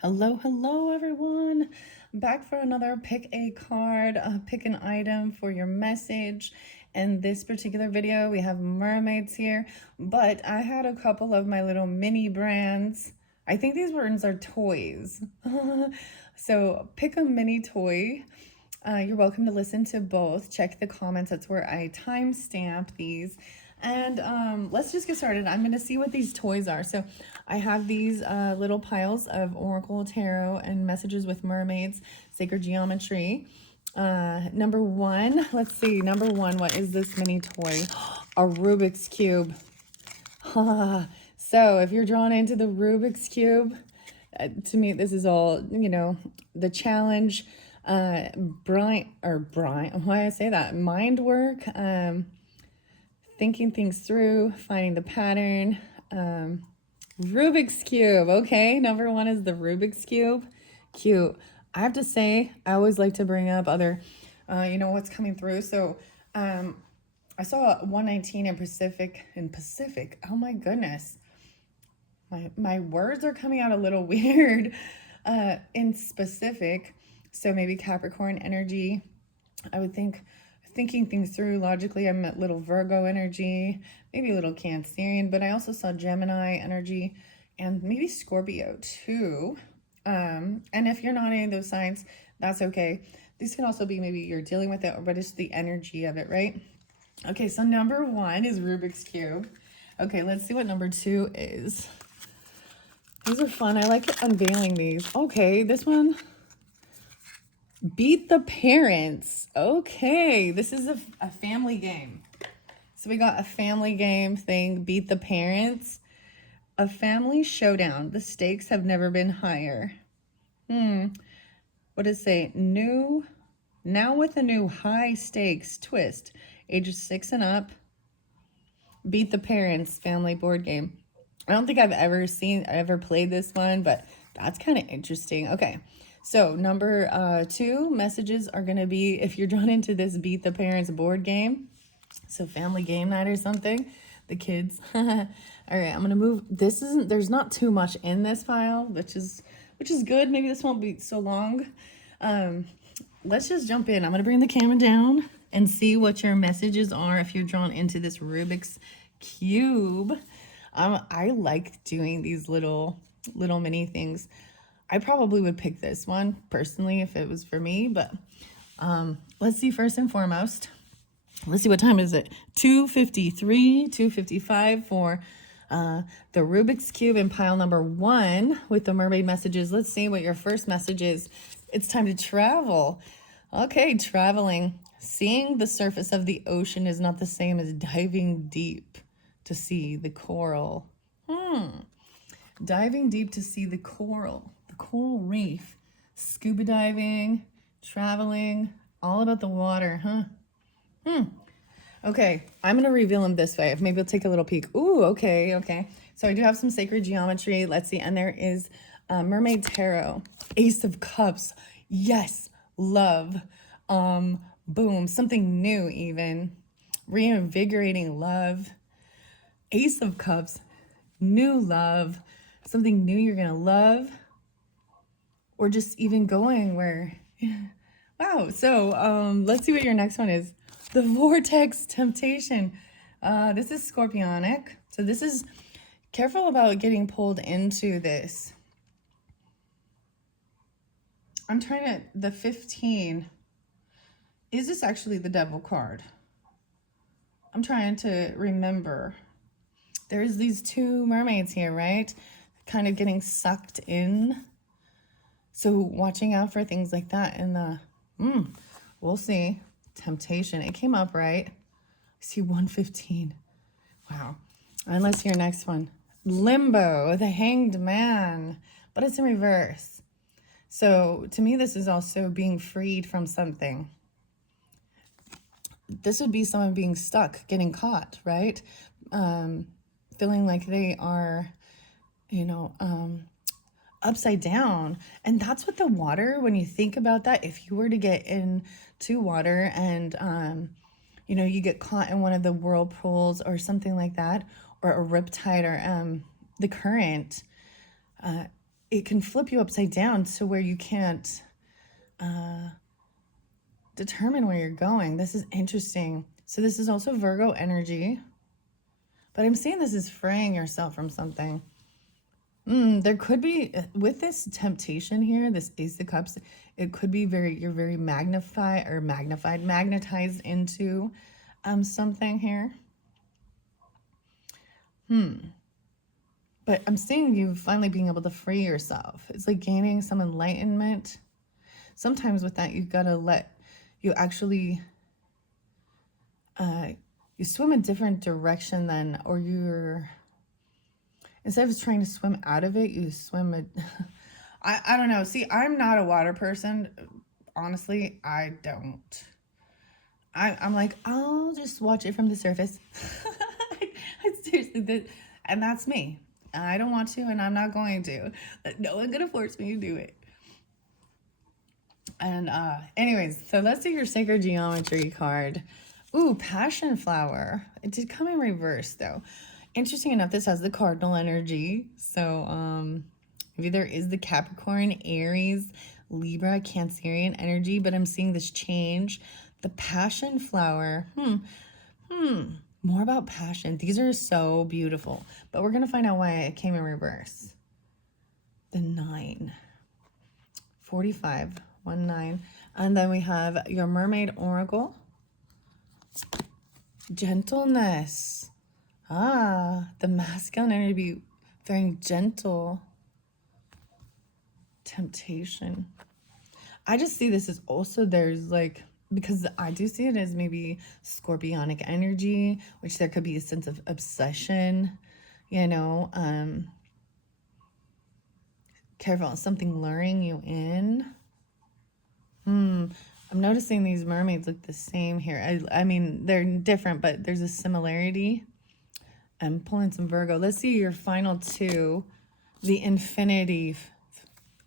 Hello, everyone. Back for another pick a card, pick an item for your message. In this particular video, we have mermaids here, but I had a couple of my little mini brands. I think these ones are toys. So pick a mini toy. You're welcome to listen to both. Check the comments. That's where I timestamp these. And let's just get started. I'm going to see what these toys are. So I have these little piles of Oracle Tarot and Messages with Mermaids, Sacred Geometry. Number one, let's see. Number one, what is this mini toy? A Rubik's Cube. So if you're drawn into the Rubik's Cube, to me, this is all, the challenge, why I say that, mind work, thinking things through, finding the pattern, Rubik's Cube. Okay, number one is the Rubik's Cube. Cute. I have to say, I always like to bring up other, what's coming through. So, I saw 119 in Pacific. Oh my goodness. My words are coming out a little weird in specific. So maybe Capricorn energy. I would think thinking things through logically. I'm at little Virgo energy, maybe a little Cancerian, but I also saw Gemini energy and maybe Scorpio too. And if you're not any of those signs, that's okay. These can also be maybe you're dealing with it, but it's the energy of it, right? Okay, so number one is Rubik's Cube. Okay, let's see what number two is. These are fun. I like unveiling these. Okay, this one, Beat the Parents. Okay, this is a family game. So we got a family game thing, Beat the Parents. A family showdown. The stakes have never been higher. What does it say? Now with a new high stakes twist. Ages 6 and up. Beat the Parents family board game. I don't think I've ever played this one, but that's kind of interesting. Okay, so number two messages are going to be if you're drawn into this Beat the Parents board game, so family game night or something, the kids. All right, I'm going to move. There's not too much in this file, which is good. Maybe this won't be so long. Let's just jump in. I'm going to bring the camera down and see what your messages are if you're drawn into this Rubik's Cube. I like doing these little mini things. I probably would pick this one personally if it was for me, but let's see. First and foremost, let's see, what time is it? 2:53, 2:55 for the Rubik's Cube in pile number one with the mermaid messages. Let's see what your first message is. It's time to travel. Okay, traveling. Seeing the surface of the ocean is not the same as diving deep to see the coral. Diving deep to see the coral reef. Scuba diving, traveling, all about the water, huh? Okay, I'm going to reveal them this way. Maybe I'll take a little peek. Ooh, okay. So I do have some sacred geometry. Let's see. And there is Mermaid Tarot. Ace of Cups. Yes, love. Boom, something new even. Reinvigorating love. Ace of Cups. New love. Something new you're going to love. Or just even going where... Wow, so let's see what your next one is. The Vortex Temptation. This is Scorpionic. So this is, careful about getting pulled into this. I'm trying to, the 15. Is this actually the Devil card? I'm trying to remember. There's these two mermaids here, right? Kind of getting sucked in. So watching out for things like that in the, we'll see. Temptation. It came up, right? I see 115. Wow. And let's see your next one. Limbo, the Hanged Man, but it's in reverse. So to me, this is also being freed from something. This would be someone being stuck, getting caught, right? Feeling like they are, upside down. And that's what the water, when you think about that, if you were to get into water and you get caught in one of the whirlpools or something like that, or a riptide, or the current, it can flip you upside down to where you can't determine where you're going. This is interesting. So this is also Virgo energy, but I'm seeing this is freeing yourself from something. There could be, with this temptation here, this Ace of Cups, it could be you're very magnetized into something here. But I'm seeing you finally being able to free yourself. It's like gaining some enlightenment. Sometimes with that, you've got to you actually, you swim a different direction then, or instead of trying to swim out of it, you swim I don't know. See, I'm not a water person. Honestly, I don't. I'm like, I'll just watch it from the surface. Seriously, and that's me. I don't want to, and I'm not going to. No one's gonna force me to do it. And anyways, so let's do your sacred geometry card. Ooh, passion flower. It did come in reverse though. Interesting enough, this has the cardinal energy. So maybe there is the Capricorn, Aries, Libra, Cancerian energy, but I'm seeing this change. The passion flower. More about passion. These are so beautiful, but we're going to find out why it came in reverse. The 9. 45. 1, 9. And then we have your Mermaid Oracle. Gentleness. The masculine energy, very gentle. Temptation. I just see this as also there's like, because I do see it as maybe scorpionic energy, which there could be a sense of obsession, careful, something luring you in. I'm noticing these mermaids look the same here. I mean, they're different, but there's a similarity. I'm pulling some Virgo. Let's see your final two. The Infinity,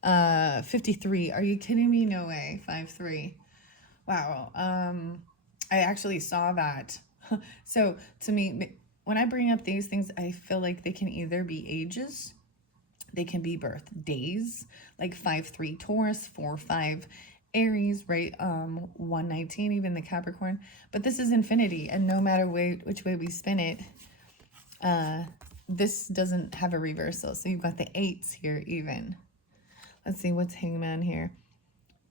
53. Are you kidding me? No way. 5-3. Wow. I actually saw that. So to me, when I bring up these things, I feel like they can either be ages, they can be birthdays, like 5-3 Taurus, 4-5 Aries, right? 119, even the Capricorn. But this is infinity, and no matter which way we spin it, this doesn't have a reversal. So you've got the 8s here even. Let's see, what's Hangman here?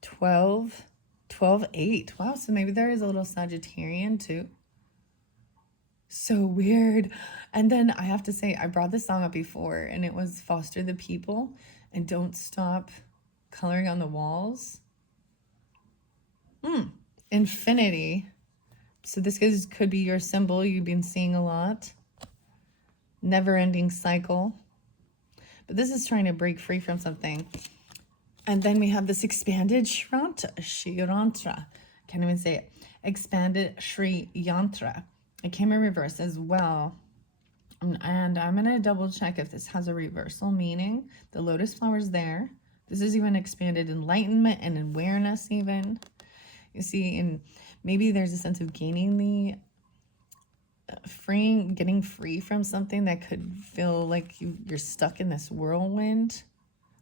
12, 12, 8. Wow, so maybe there is a little Sagittarian too. So weird. And then I have to say, I brought this song up before, and it was Foster the People and Don't Stop Coloring on the Walls. Infinity. So this could be your symbol you've been seeing a lot. Never-ending cycle. But this is trying to break free from something. And then we have this expanded Shriyantra. Can't even say it. Expanded Shriyantra. It came in reverse as well. And I'm going to double check if this has a reversal meaning. The lotus flower's there. This is even expanded enlightenment and awareness even. You see, and maybe there's a sense of gaining the getting free from something that could feel like you're stuck in this whirlwind.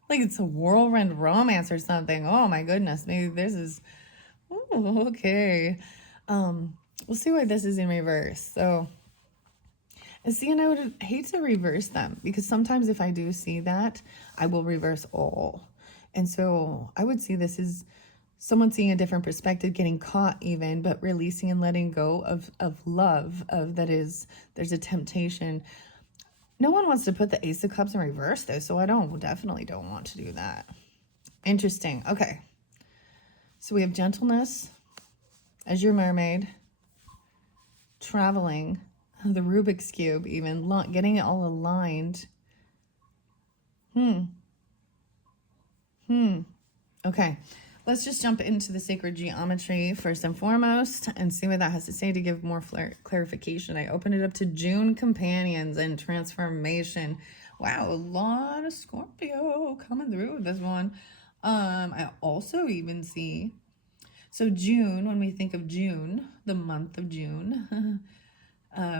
Like it's a whirlwind romance or something. Oh my goodness, maybe this is, okay. We'll see why this is in reverse. So, and see, and I would hate to reverse them, because sometimes if I do see that, I will reverse all. And so I would see this as someone seeing a different perspective, getting caught even, but releasing and letting go of love, there's a temptation. No one wants to put the Ace of Cups in reverse though, so I definitely don't want to do that. Interesting. Okay. So we have gentleness as your mermaid, traveling, the Rubik's Cube even, getting it all aligned. Okay. Let's just jump into the sacred geometry first and foremost and see what that has to say to give more clarification. I opened it up to June companions and transformation. Wow, a lot of Scorpio coming through with this one. I also even see, so June, when we think of June, the month of June,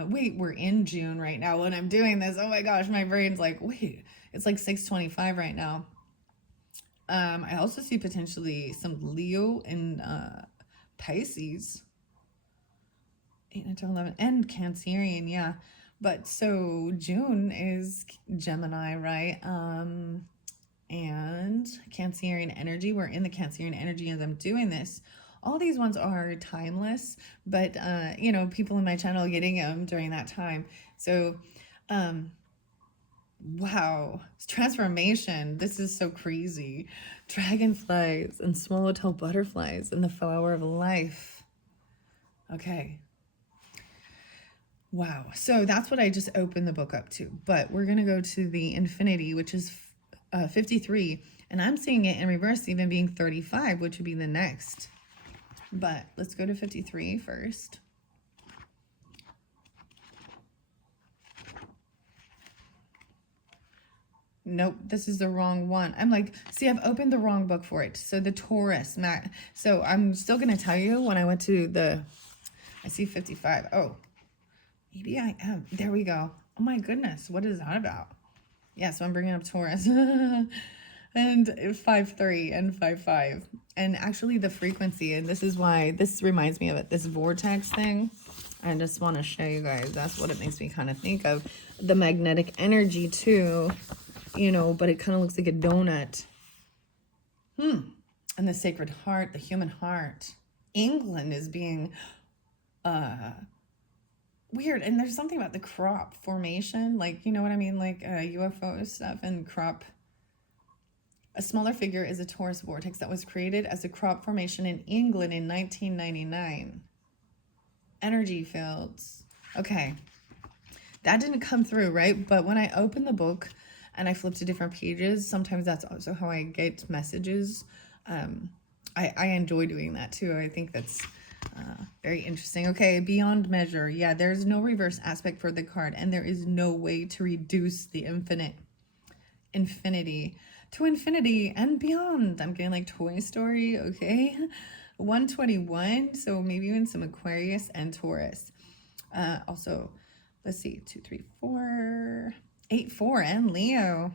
wait, we're in June right now when I'm doing this. Oh my gosh, my brain's like, wait, it's like 6:25 right now. I also see potentially some Leo and Pisces, 8, 9, 10, 11, and Cancerian, yeah. But so June is Gemini, right? And Cancerian energy. We're in the Cancerian energy as I'm doing this. All these ones are timeless, but you know, people in my channel are getting them during that time. So, wow, transformation. This is so crazy. Dragonflies and swallowtail butterflies and the flower of life. Okay. Wow. So that's what I just opened the book up to. But we're going to go to the infinity, which is 53. And I'm seeing it in reverse, even being 35, which would be the next. But let's go to 53 first. Nope, this is the wrong one. I'm like, see, I've opened the wrong book for it. So the Taurus, Matt. So I'm still going to tell you when I went to the, I see 55. Oh, maybe I am. There we go. Oh my goodness. What is that about? Yeah, so I'm bringing up Taurus. And 5-3 and 5-5. And actually the frequency, and this is why this reminds me of it, this vortex thing. I just want to show you guys. That's what it makes me kind of think of. The magnetic energy too, you know, but it kind of looks like a donut. And the Sacred Heart, the human heart. England is being weird. And there's something about the crop formation, like, you know what I mean? Like UFO stuff and crop. A smaller figure is a Taurus vortex that was created as a crop formation in England in 1999. Energy fields. Okay. That didn't come through, right? But when I open the book and I flip to different pages, sometimes that's also how I get messages. I enjoy doing that too. I think that's very interesting. Okay, beyond measure. Yeah, there's no reverse aspect for the card, and there is no way to reduce the infinity to infinity and beyond. I'm getting like Toy Story. Okay. 121. So maybe even some Aquarius and Taurus. Also, let's see, 2, 3, 4, 8, 4, and Leo.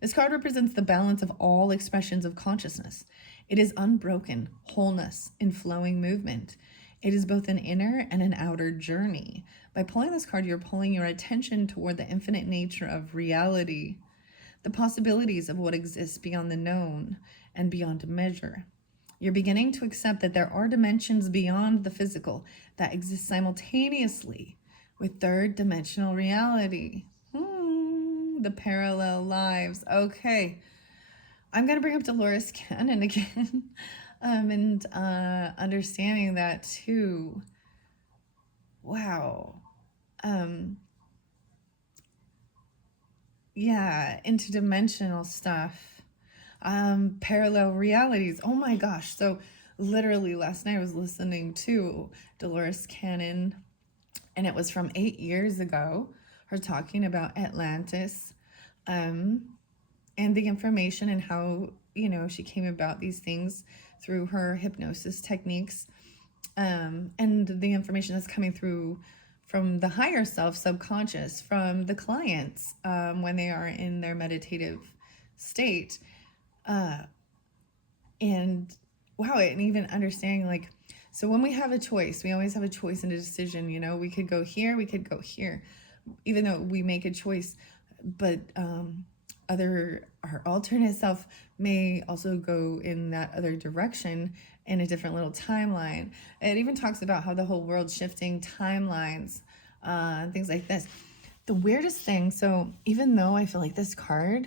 This card represents the balance of all expressions of consciousness. It is unbroken wholeness in flowing movement. It is both an inner and an outer journey. By pulling this card, you're pulling your attention toward the infinite nature of reality, the possibilities of what exists beyond the known and beyond measure. You're beginning to accept that there are dimensions beyond the physical that exist simultaneously with third-dimensional reality. The parallel lives. Okay. I'm going to bring up Dolores Cannon again. And understanding that too. Wow. Yeah, interdimensional stuff. Parallel realities. Oh my gosh. So literally last night I was listening to Dolores Cannon, and it was from 8 years ago, her talking about Atlantis, and the information and how, you know, she came about these things through her hypnosis techniques, and the information that's coming through from the higher self, subconscious, from the clients when they are in their meditative state. And wow, and even understanding, like, so when we have a choice, we always have a choice and a decision, you know, we could go here, we could go here, even though we make a choice, but our alternate self may also go in that other direction in a different little timeline. It even talks about how the whole world's shifting timelines, things like this. The weirdest thing, so even though I feel like this card,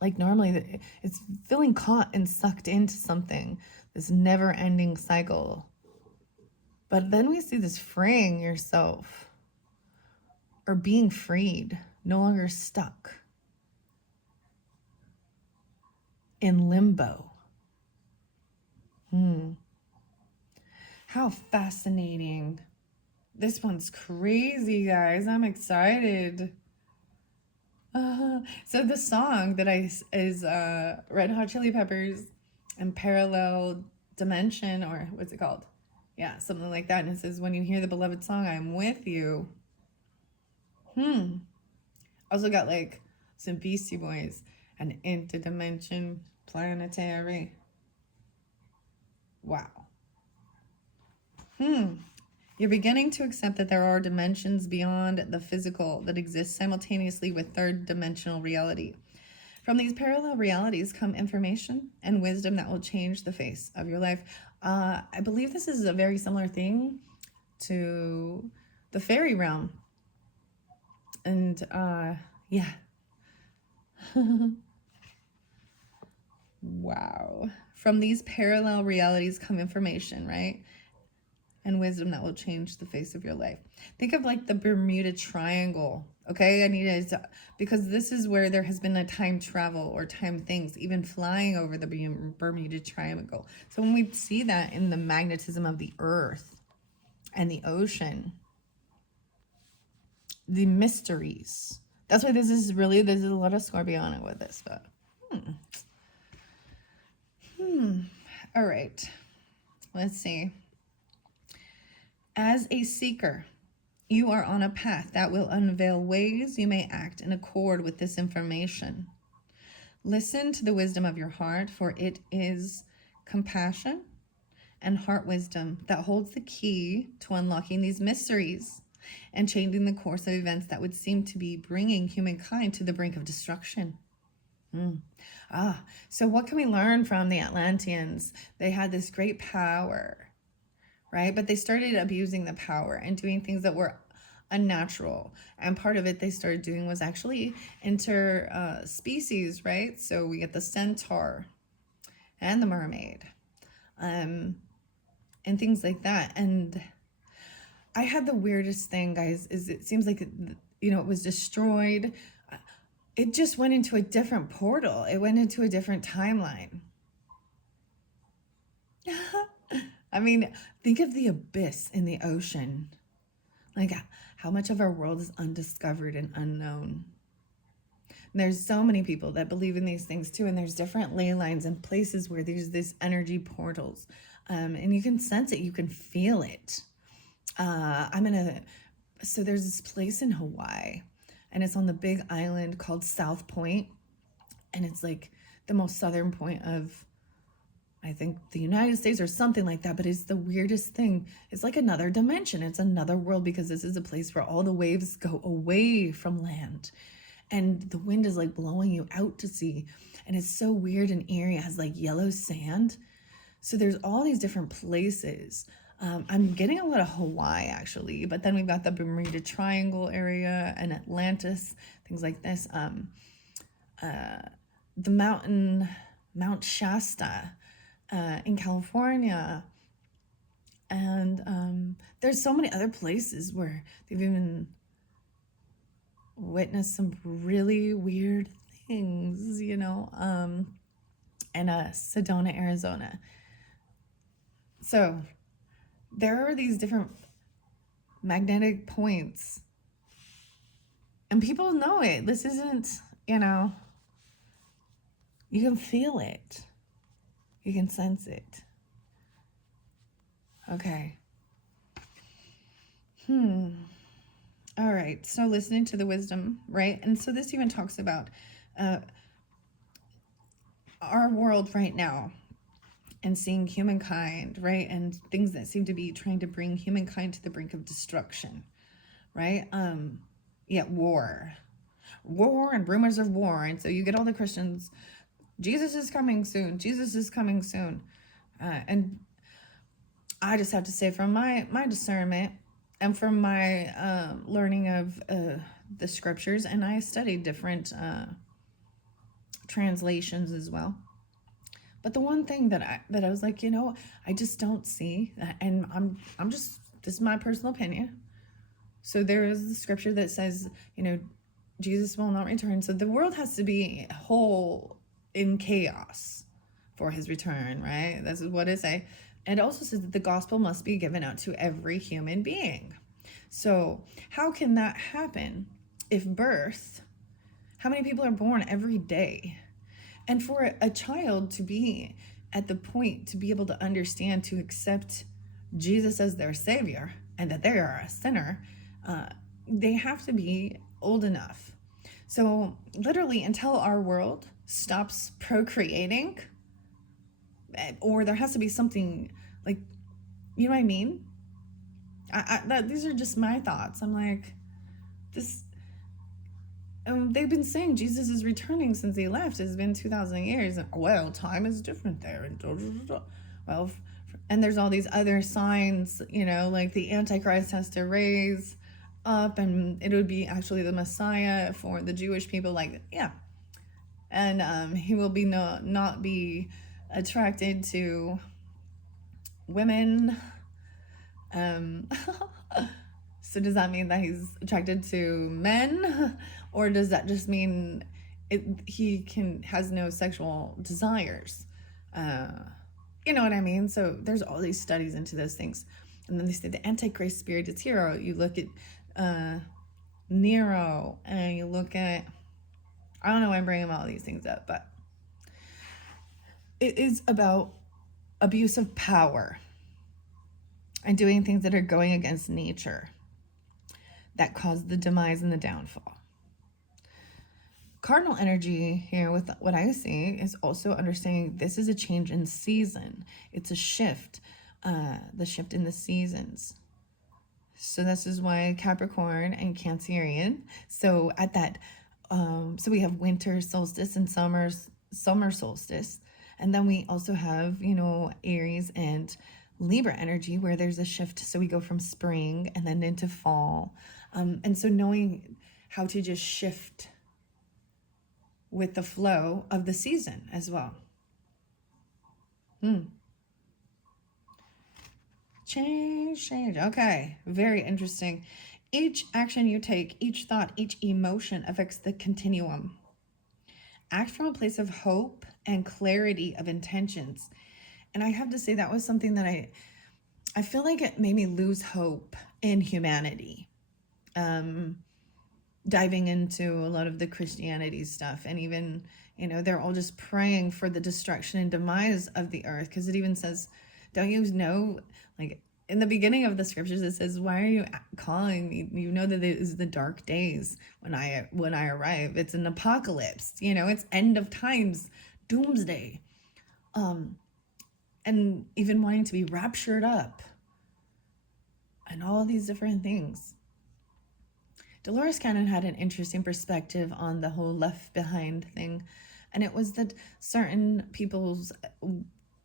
like normally it's feeling caught and sucked into something, this never-ending cycle. But then we see this freeing yourself or being freed, no longer stuck in limbo. How fascinating. This one's crazy, guys. I'm excited. So the song that is Red Hot Chili Peppers and Parallel Dimension, or what's it called? Yeah, something like that. And it says, when you hear the beloved song, I'm with you. Also got like some Beastie Boys. An interdimension planetary. Wow. You're beginning to accept that there are dimensions beyond the physical that exist simultaneously with third dimensional reality. From these parallel realities come information and wisdom that will change the face of your life. I believe this is a very similar thing to the fairy realm. And yeah. Wow. From these parallel realities come information, right? And wisdom that will change the face of your life. Think of like the Bermuda Triangle. Okay, I need to, because this is where there has been a time travel or time things, even flying over the Bermuda Triangle. So when we see that in the magnetism of the earth and the ocean, the mysteries. That's why there's a lot of Scorpionic with this, but all right. Let's see. As a seeker, you are on a path that will unveil ways you may act in accord with this information. Listen to the wisdom of your heart, for it is compassion and heart wisdom that holds the key to unlocking these mysteries and changing the course of events that would seem to be bringing humankind to the brink of destruction. So what can we learn from the Atlanteans? They had this great power, right? But they started abusing the power and doing things that were unnatural. And part of it they started doing was actually species, right? So we get the centaur and the mermaid, and things like that. And I had the weirdest thing, guys, is it seems like, it was destroyed. It just went into a different portal. It went into a different timeline. I mean, think of the abyss in the ocean. Like how much of our world is undiscovered and unknown. And there's so many people that believe in these things too. And there's different ley lines and places where there's this energy portals. And you can sense it. You can feel it. So there's this place in Hawaii, and it's on the big island called South Point. And it's like the most southern point of, I think, the United States or something like that. But it's the weirdest thing. It's like another dimension. It's another world, because this is a place where all the waves go away from land. And the wind is like blowing you out to sea. And it's so weird and eerie. It has like yellow sand. So there's all these different places. I'm getting a lot of Hawaii, actually, but then we've got the Bermuda Triangle area and Atlantis, things like this. The Mount Shasta in California. And there's so many other places where they've even witnessed some really weird things, in Sedona, Arizona. So there are these different magnetic points, and people know it. This isn't, you can feel it. You can sense it. Okay. All right. So listening to the wisdom, right? And so this even talks about our world right now, and seeing humankind, right? And things that seem to be trying to bring humankind to the brink of destruction, right? War and rumors of war. And so you get all the Christians, Jesus is coming soon. Jesus is coming soon. And I just have to say, from my discernment and from my learning of the scriptures, and I studied different translations as well. But the one thing that I was like, I just don't see that, and I'm just, this is my personal opinion. So there is the scripture that says, Jesus will not return. So the world has to be whole in chaos for his return, right? This is what it says. And it also says that the gospel must be given out to every human being. So how can that happen if how many people are born every day? And for a child to be at the point to be able to understand, to accept Jesus as their savior and that they are a sinner, they have to be old enough. So literally, until our world stops procreating, or there has to be something like, you know what I mean? These are just my thoughts. I'm like, this. They've been saying Jesus is returning since he left. It's been 2,000 years. Well, time is different there. And well, and there's all these other signs, like the Antichrist has to raise up, and it would be actually the Messiah for the Jewish people. Like, yeah, and he will be not be attracted to women. So does that mean that he's attracted to men, or does that just mean he has no sexual desires? You know what I mean? So there's all these studies into those things, and then they say the Antichrist spirit is here. You look at Nero, and you look at, I don't know why I'm bringing all these things up, but it is about abuse of power and doing things that are going against nature that cause the demise and the downfall. Cardinal energy here, with what I see, is also understanding this is a change in season. It's a shift, the shift in the seasons. So this is why Capricorn and Cancerian. So at that, so we have winter solstice and summer solstice. And then we also have, Aries and Libra energy, where there's a shift. So we go from spring and then into fall. And so knowing how to just shift with the flow of the season as well. Change. Okay, very interesting. Each action you take, each thought, each emotion affects the continuum. Act from a place of hope and clarity of intentions. And I have to say that was something that I feel like it made me lose hope in humanity. Diving into a lot of the Christianity stuff, and even, they're all just praying for the destruction and demise of the earth, because it even says, don't you know, like in the beginning of the scriptures, it says, why are you calling me? You know that it is the dark days when I arrive. It's an apocalypse, it's end of times, doomsday, and even wanting to be raptured up and all these different things. Dolores Cannon had an interesting perspective on the whole Left Behind thing, and it was that certain peoples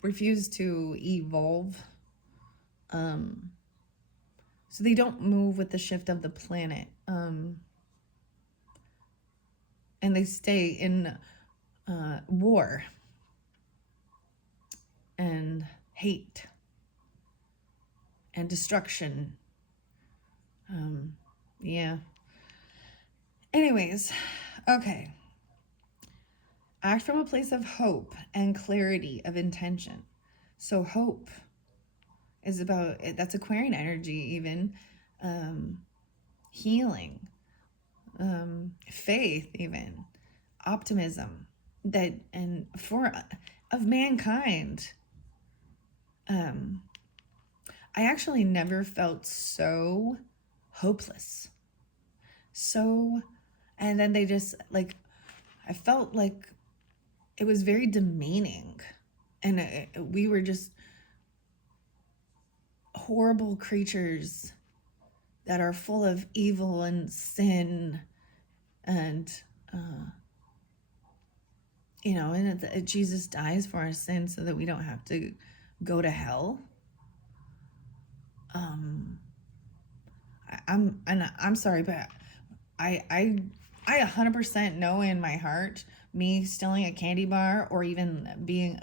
refuse to evolve, so they don't move with the shift of the planet, and they stay in war and hate and destruction. Yeah. Anyways, okay. Act from a place of hope and clarity of intention. So hope is about, that's Aquarian energy even, healing, faith even, optimism, that, and of mankind. I actually never felt so hopeless. And then they just, like, I felt like it was very demeaning, and we were just horrible creatures that are full of evil and sin, and and Jesus dies for our sins so that we don't have to go to hell. I'm sorry, but I 100% know in my heart, me stealing a candy bar or even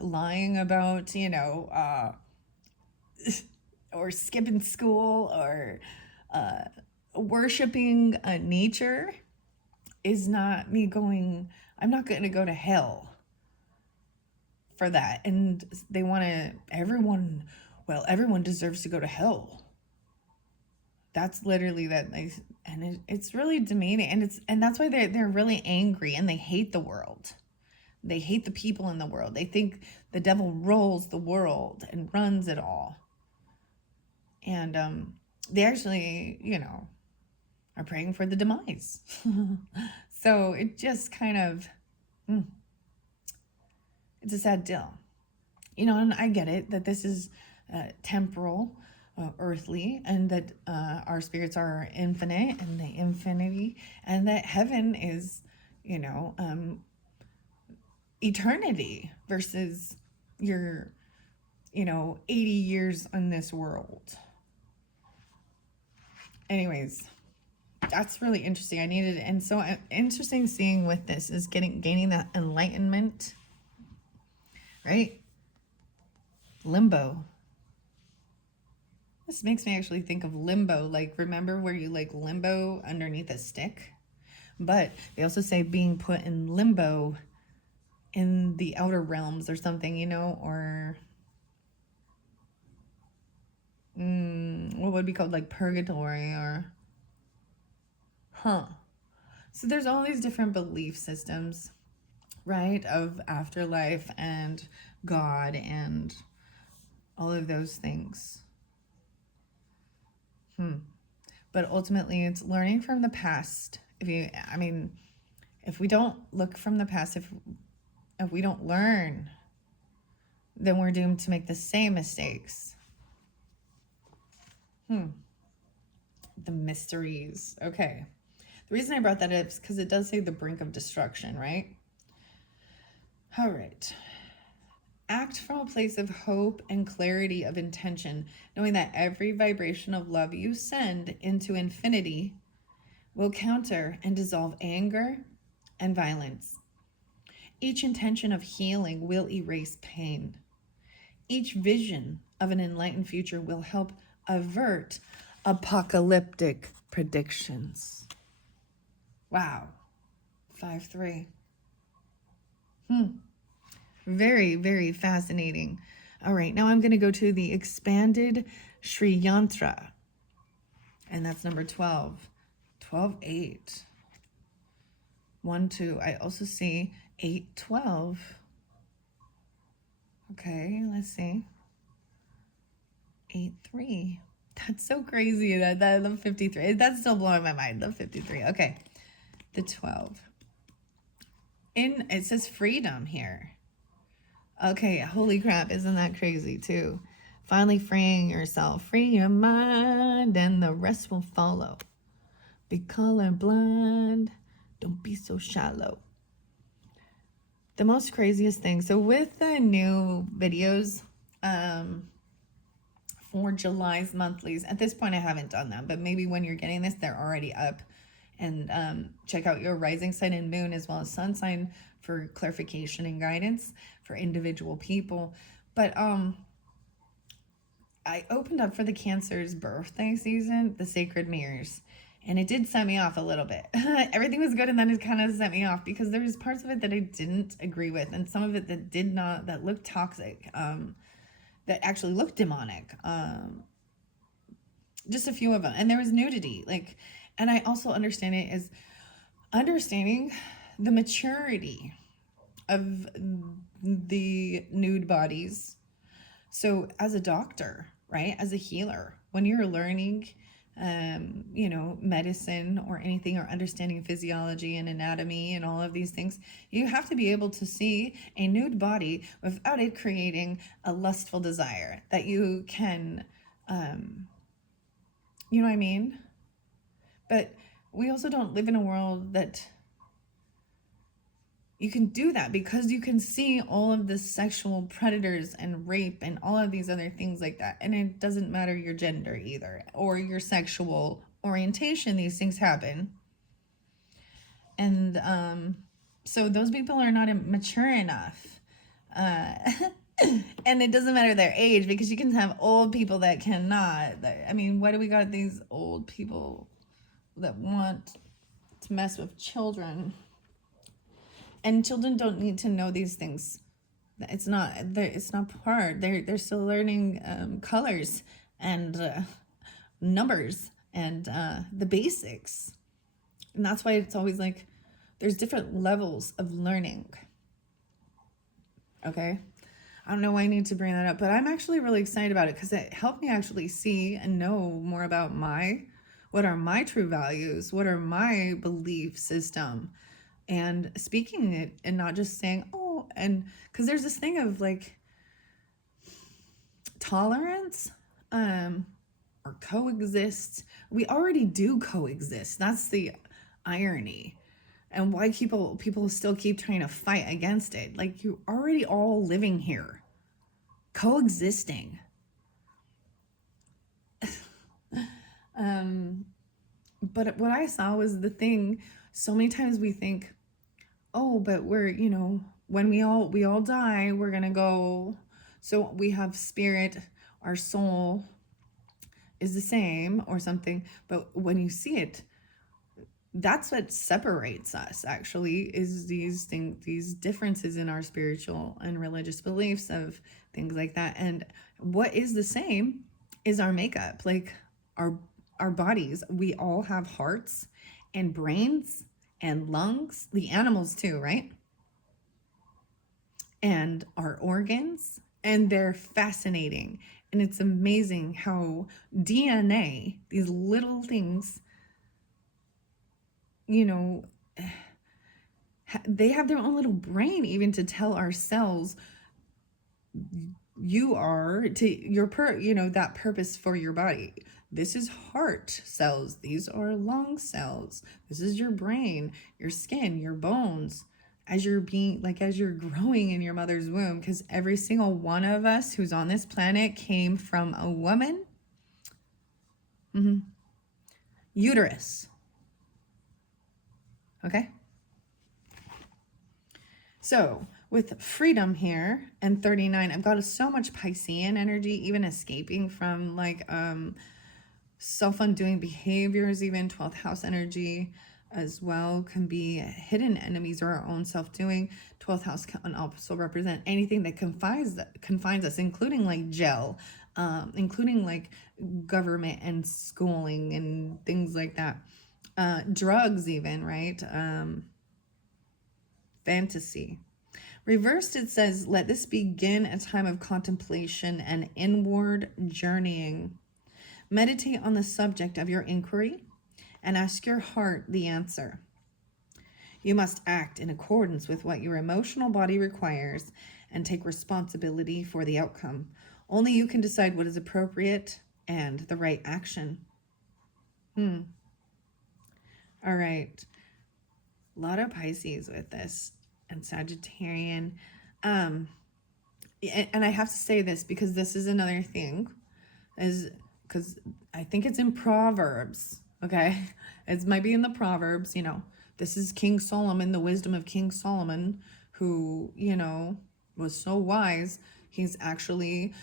lying about, or skipping school or worshiping nature is not me going, I'm not going to go to hell for that. And they want to, everyone deserves to go to hell. That's literally that. And it's really demeaning, and that's why they're really angry, and they hate the world. They hate the people in the world. They think the devil rules the world and runs it all. And they actually, are praying for the demise. So it just kind of, It's a sad deal. And I get it that this is temporal, earthly, and that our spirits are infinite and the infinity, and that heaven is, eternity versus your, 80 years on this world. Anyways, that's really interesting. I needed it. And so interesting seeing with this is gaining that enlightenment, right? Limbo. This makes me actually think of limbo. Like, remember where you like limbo underneath a stick? But they also say being put in limbo in the outer realms or something, or what would be called like purgatory or, So there's all these different belief systems, right, of afterlife and God and all of those things. But ultimately, it's learning from the past. If we don't look from the past, if we don't learn, then we're doomed to make the same mistakes. The mysteries. Okay. The reason I brought that up is because it does say the brink of destruction, right? All right. Act from a place of hope and clarity of intention, knowing that every vibration of love you send into infinity will counter and dissolve anger and violence. Each intention of healing will erase pain. Each vision of an enlightened future will help avert apocalyptic predictions. Wow. 5-3. Very, very fascinating. All right, now I'm going to go to the expanded Sri Yantra. And that's number 12. 12-8. 1-2. I also see 8-12. Okay, let's see. 8-3. That's so crazy that the 53. That's still blowing my mind, the 53. Okay, the 12. It says freedom here. Okay, holy crap, isn't that crazy too? Finally freeing yourself. Free your mind and the rest will follow. Be colorblind. Don't be so shallow. The most craziest thing. So with the new videos for July's monthlies, at this point I haven't done them, but maybe when you're getting this, they're already up. And check out your rising sign and moon as well as sun sign for clarification and guidance for individual people. But I opened up for the Cancer's birthday season, the Sacred Mirrors, and it did set me off a little bit. Everything was good, and then it kind of set me off because there was parts of it that I didn't agree with, and some of it that looked toxic, that actually looked demonic. Just a few of them, and there was nudity, and I also understand it as understanding the maturity of the nude bodies. So as a doctor, right, as a healer, when you're learning, medicine or anything, or understanding physiology and anatomy and all of these things, you have to be able to see a nude body without it creating a lustful desire that you can, you know what I mean? But we also don't live in a world that you can do that, because you can see all of the sexual predators and rape and all of these other things like that. And it doesn't matter your gender either, or your sexual orientation. These things happen. And so those people are not mature enough. And it doesn't matter their age, because you can have old people that cannot. I mean, why do we got these old people that want to mess with children? And children don't need to know these things. It's not part. They're still learning colors and numbers and the basics. And that's why it's always like there's different levels of learning. Okay? I don't know why I need to bring that up, but I'm actually really excited about it because it helped me actually see and know more about what are my true values, what are my belief system, and speaking it and not just saying, oh, And because there's this thing of like tolerance, or coexist. We already do coexist. That's the irony. And why people still keep trying to fight against it. Like, you're already all living here, coexisting. But what I saw was the thing. So many times we think, oh, but we're, when we all die, we're gonna go. So we have spirit, our soul is the same or something. But when you see it, that's what separates us, actually, is these things, these differences in our spiritual and religious beliefs of things like that. And what is the same is our makeup, like our bodies. We all have hearts and brains and lungs, the animals too, right? And our organs, and they're fascinating. And it's amazing how DNA, these little things, they have their own little brain, even to tell our cells, you are to your that purpose for your body. This is heart cells, these are lung cells, this is your brain, your skin, your bones, as you're growing in your mother's womb. Because every single one of us who's on this planet came from a woman. Uterus. Okay. So with freedom here and 39, I've got so much Piscean energy, even escaping from like self-undoing behaviors. Even 12th house energy as well can be hidden enemies or our own self-doing. 12th house can also represent anything that confines us, including like jail, including like government and schooling and things like that. Drugs even, right? Fantasy. Reversed, it says, let this begin a time of contemplation and inward journeying. Meditate on the subject of your inquiry and ask your heart the answer. You must act in accordance with what your emotional body requires and take responsibility for the outcome. Only you can decide what is appropriate and the right action. All right. A lot of Pisces with this, and Sagittarian. And I have to say this because this is another thing, is because I think it's in Proverbs. Okay, it might be in the Proverbs. This is King Solomon, the wisdom of King Solomon, who was so wise. He's actually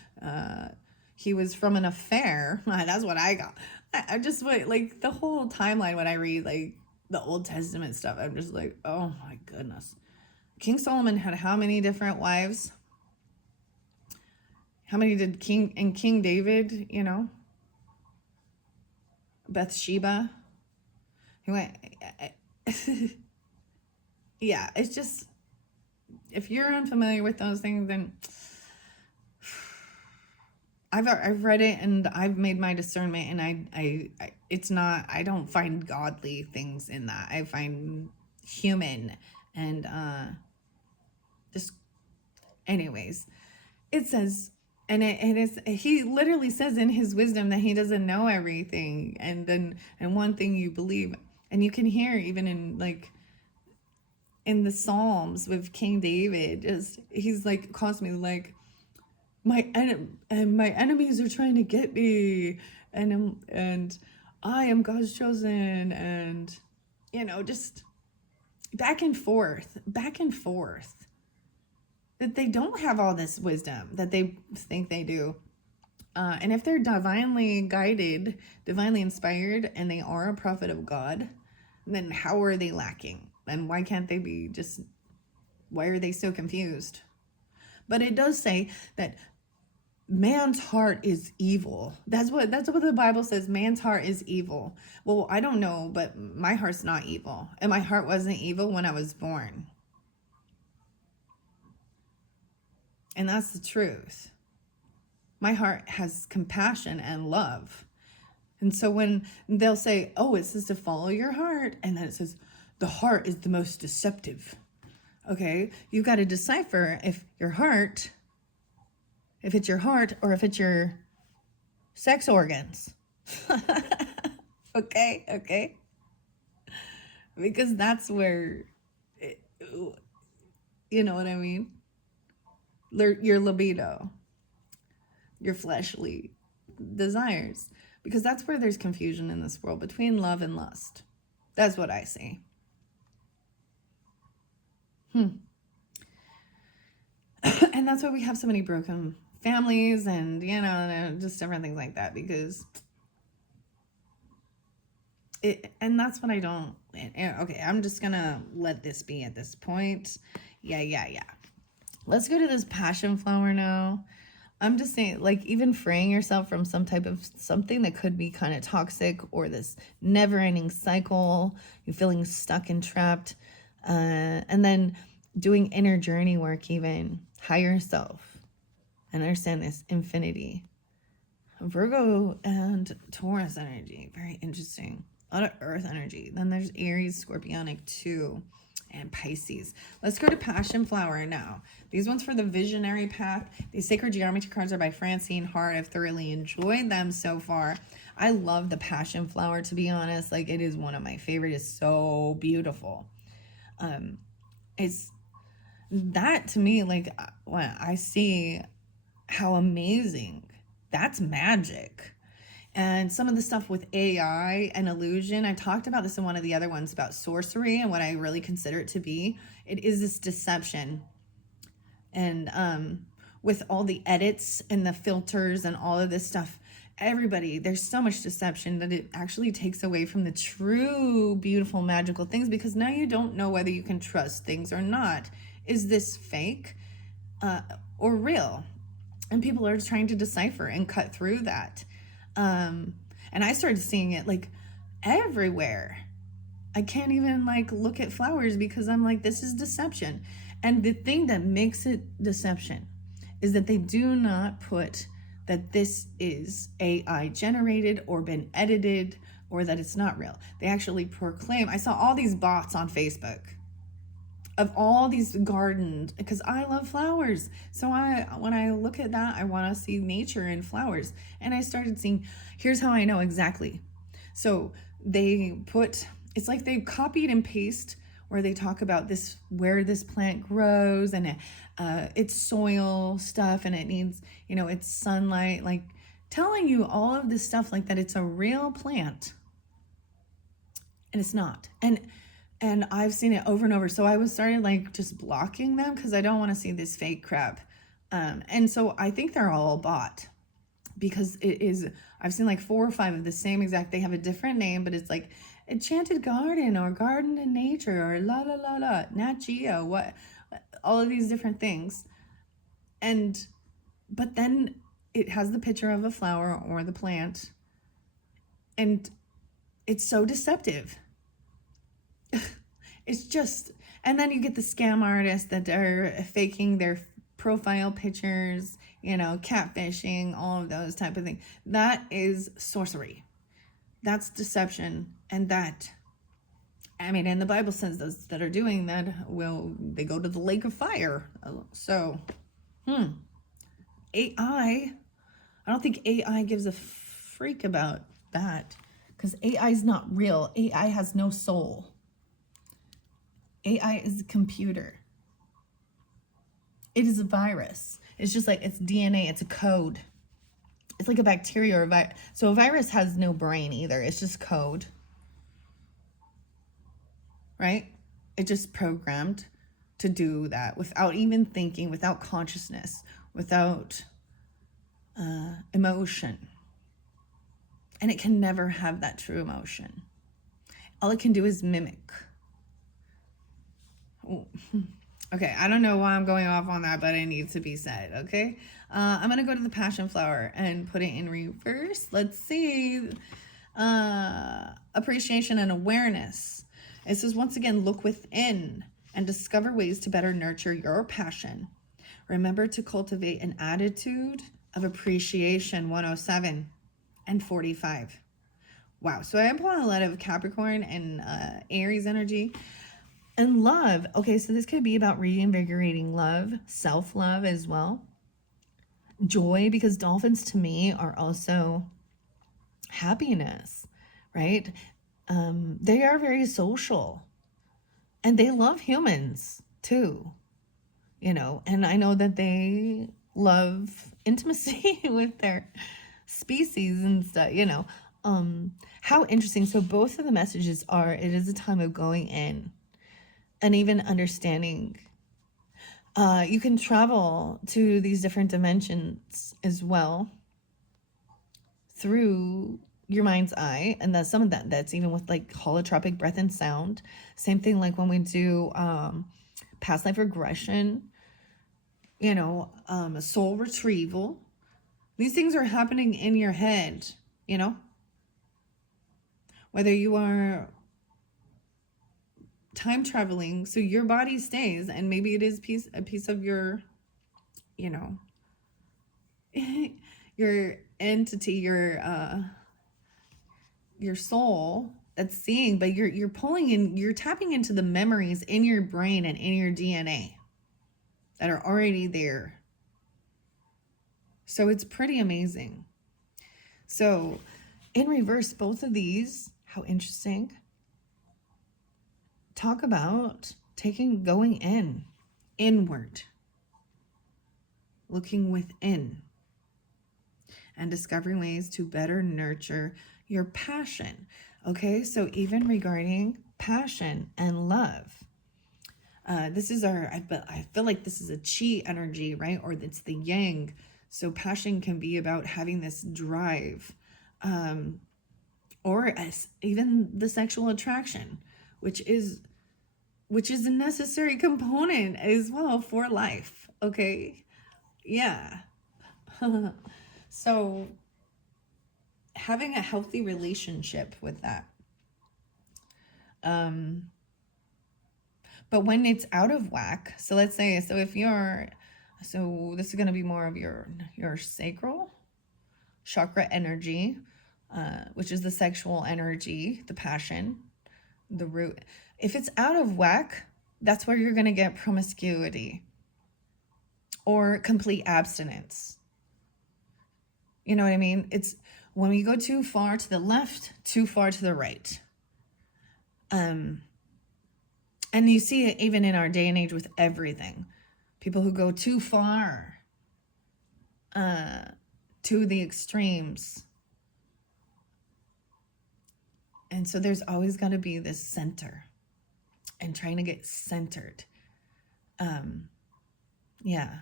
he was from an affair. That's what I got. I just like the whole timeline when I read like the Old Testament stuff. I'm just like, oh my goodness. King Solomon had how many different wives? How many did King David, Bathsheba? He went, yeah, it's just, if you're unfamiliar with those things, then I've read it and I've made my discernment, and I don't find godly things in that. I find human and just, anyways, it says, and he literally says in his wisdom that he doesn't know everything, and one thing you believe, and you can hear even in like in the Psalms with King David, he's like constantly like, my enemies are trying to get me, and I am God's chosen, and just back and forth, that they don't have all this wisdom that they think they do. And if they're divinely guided, divinely inspired, and they are a prophet of God, then how are they lacking? And why can't they be just, why are they so confused? But it does say that man's heart is evil. That's what the Bible says. Man's heart is evil. Well, I don't know, but my heart's not evil. And my heart wasn't evil when I was born. And that's the truth. My heart has compassion and love. And so when they'll say, oh, it says to follow your heart, and then it says, the heart is the most deceptive. Okay, you've got to decipher if it's your heart or if it's your sex organs. Okay. Because that's where, it, you know what I mean? Your libido, your fleshly desires. Because that's where there's confusion in this world between love and lust. That's what I see. And that's why we have so many broken families and, just different things like that, because and that's what I don't, okay, I'm just gonna let this be at this point. Yeah. Let's go to this passion flower now. I'm just saying, like, even freeing yourself from some type of something that could be kind of toxic, or this never-ending cycle, you feeling stuck and trapped, and then doing inner journey work, even higher self, and understand this infinity. Virgo and Taurus energy, very interesting. A lot of earth energy. Then there's Aries, Scorpionic too, and Pisces. Let's go to Passion Flower now. These ones for the visionary path. These sacred geometry cards are by Francine Hart. I've thoroughly enjoyed them so far. I love the Passion Flower, to be honest. Like, it is one of my favorite. It's so beautiful. It's that, to me, like, when I see how amazing, that's magic. And some of the stuff with AI and illusion, I talked about this in one of the other ones about sorcery and what I really consider it to be. It is this deception. And with all the edits and the filters and all of this stuff, there's so much deception that it actually takes away from the true, beautiful, magical things, because now you don't know whether you can trust things or not. Is this fake or real? And people are trying to decipher and cut through that. And I started seeing it like everywhere. I can't even like look at flowers because I'm like, this is deception. And the thing that makes it deception is that they do not put that this is AI generated or been edited, or that it's not real. They actually proclaim. I saw all these bots on Facebook of all these gardens, because I love flowers. So when I look at that, I want to see nature and flowers. And I started seeing, here's how I know exactly. So it's like they copied and paste where they talk about this, where this plant grows, and its soil stuff, and it needs, its sunlight, like telling you all of this stuff like that it's a real plant. And it's not. And I've seen it over and over. So I started like just blocking them because I don't want to see this fake crap. And so I think they're all bought, because I've seen like 4 or 5 of the same exact, they have a different name, but it's like Enchanted Garden or Garden in Nature or la la la la, Nat Geo, what, all of these different things. But then it has the picture of a flower or the plant, and it's so deceptive. It's just, and then you get the scam artists that are faking their profile pictures, catfishing, all of those type of things. That is sorcery. That's deception. And and the Bible says those that are doing that they go to the lake of fire. So, AI, I don't think AI gives a freak about that, because AI is not real. AI has no soul. AI is a computer. It is a virus. It's just like, it's DNA, it's a code. It's like a bacteria or a virus. So a virus has no brain either. It's just code. Right? It's just programmed to do that without even thinking, without consciousness, without emotion. And it can never have that true emotion. All it can do is mimic. Okay, I don't know why I'm going off on that, but it needs to be said, okay? I'm going to go to the Passion Flower and put it in reverse. Let's see. Appreciation and awareness. It says, once again, look within and discover ways to better nurture your passion. Remember to cultivate an attitude of appreciation, 107 and 45. Wow, so I have a lot of Capricorn and Aries energy. And love. Okay, so this could be about reinvigorating love, self-love as well. Joy, because dolphins to me are also happiness, right? They are very social and they love humans too, and I know that they love intimacy with their species and stuff. How interesting. So both of the messages are, it is a time of going in and even understanding. You can travel to these different dimensions as well through your mind's eye, and that's some of that's even with like holotropic breath and sound. Same thing like when we do past life regression, soul retrieval. These things are happening in your head, whether you are time traveling, so your body stays, and maybe it is a piece of your, your entity, your soul that's seeing, but you're pulling in, you're tapping into the memories in your brain and in your DNA that are already there. So it's pretty amazing. So in reverse, both of these, how interesting. Talk about going inward, looking within, and discovering ways to better nurture your passion. Okay, so even regarding passion and love, this is I feel like this is a chi energy, right? Or it's the yang. So passion can be about having this drive, or even the sexual attraction, which is a necessary component as well for life. Okay, yeah. So having a healthy relationship with that. But when it's out of whack, so let's say, so if you're, so this is going to be more of your sacral chakra energy, which is the sexual energy, the passion, the root. If it's out of whack, that's where you're going to get promiscuity or complete abstinence. You know what I mean? It's when we go too far to the left, too far to the right. And you see it even in our day and age with everything. People who go too far to the extremes. And so there's always got to be this center and trying to get centered. Yeah.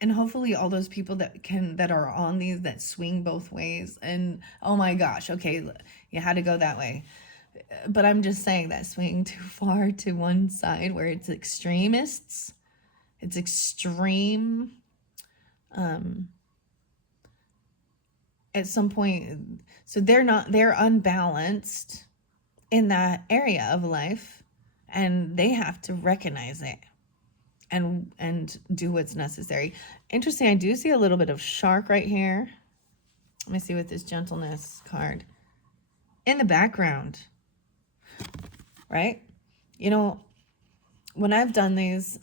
And hopefully all those people that are on these, that swing both ways, and oh my gosh, okay, you had to go that way. But I'm just saying that swinging too far to one side where it's extremists, it's extreme, at some point, so they're unbalanced in that area of life, and they have to recognize it and do what's necessary. Interesting, I do see a little bit of shark right here. Let me see with this gentleness card in the background, right? When I've done these,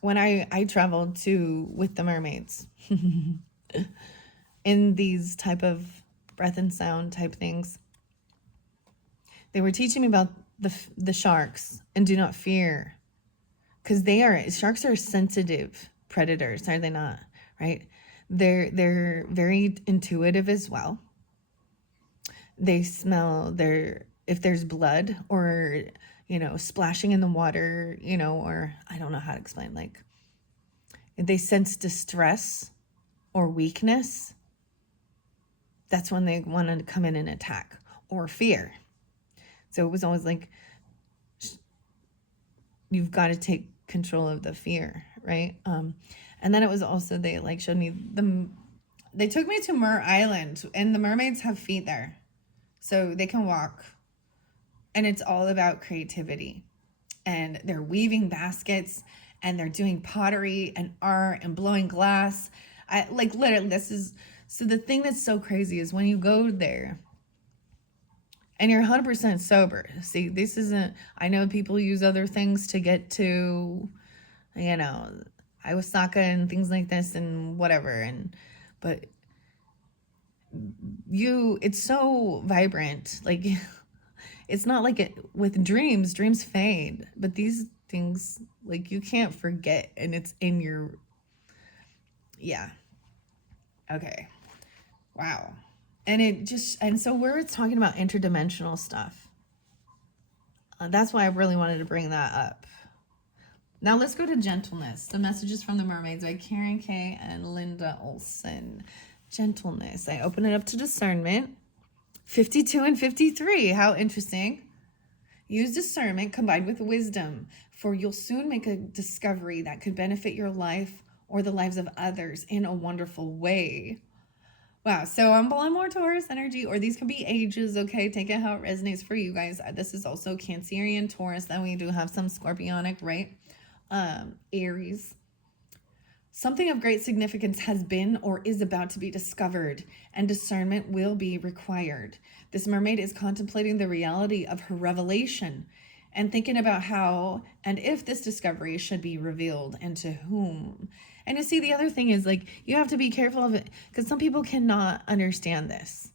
when I traveled with the mermaids in these type of breath and sound type things, they were teaching me about the sharks and do not fear, because sharks are sensitive predators, are they not? Right? They're very intuitive as well. They smell if there's blood or splashing in the water, or I don't know how to explain, like they sense distress or weakness. That's when they want to come in and attack, or fear. So it was always like, you've got to take control of the fear, right? And then it was also, they like showed me they took me to Mer Island, and the mermaids have feet there, so they can walk, and it's all about creativity, and they're weaving baskets, and they're doing pottery and art and blowing glass. Literally, so the thing that's so crazy is when you go there, and you're 100% sober. See, this isn't, I know people use other things to get to, you know, Iwasaka and things like this and whatever. But it's so vibrant. Like, it's not like it with dreams fade, but these things, like, you can't forget, and it's in your, yeah. Okay. Wow. And so we're talking about interdimensional stuff. That's why I really wanted to bring that up. Now let's go to gentleness. The messages from the mermaids by Karen K and Linda Olson. Gentleness. I open it up to discernment. 52 and 53. How interesting. Use discernment combined with wisdom, for you'll soon make a discovery that could benefit your life or the lives of others in a wonderful way. Wow, so I'm pulling more Taurus energy, or these could be ages, okay? Take it how it resonates for you guys. This is also Cancerian, Taurus, then we do have some Scorpionic, right? Aries. Something of great significance has been or is about to be discovered, and discernment will be required. This mermaid is contemplating the reality of her revelation and thinking about how and if this discovery should be revealed and to whom. And you see, the other thing is, like, you have to be careful of it, because some people cannot understand this.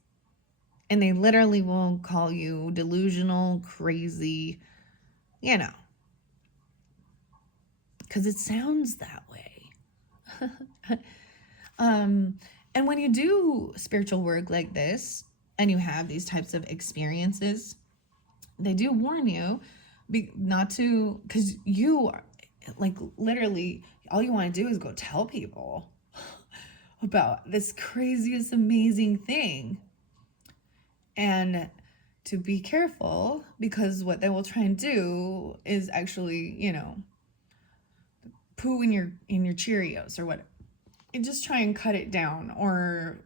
And they literally will call you delusional, crazy, you know, because it sounds that way. And when you do spiritual work like this and you have these types of experiences, they do warn you not to, because you are, like, literally all you want to do is go tell people about this craziest, amazing thing, and to be careful, because what they will try and do is actually, you know, poo in your Cheerios or whatever, and just try and cut it down, or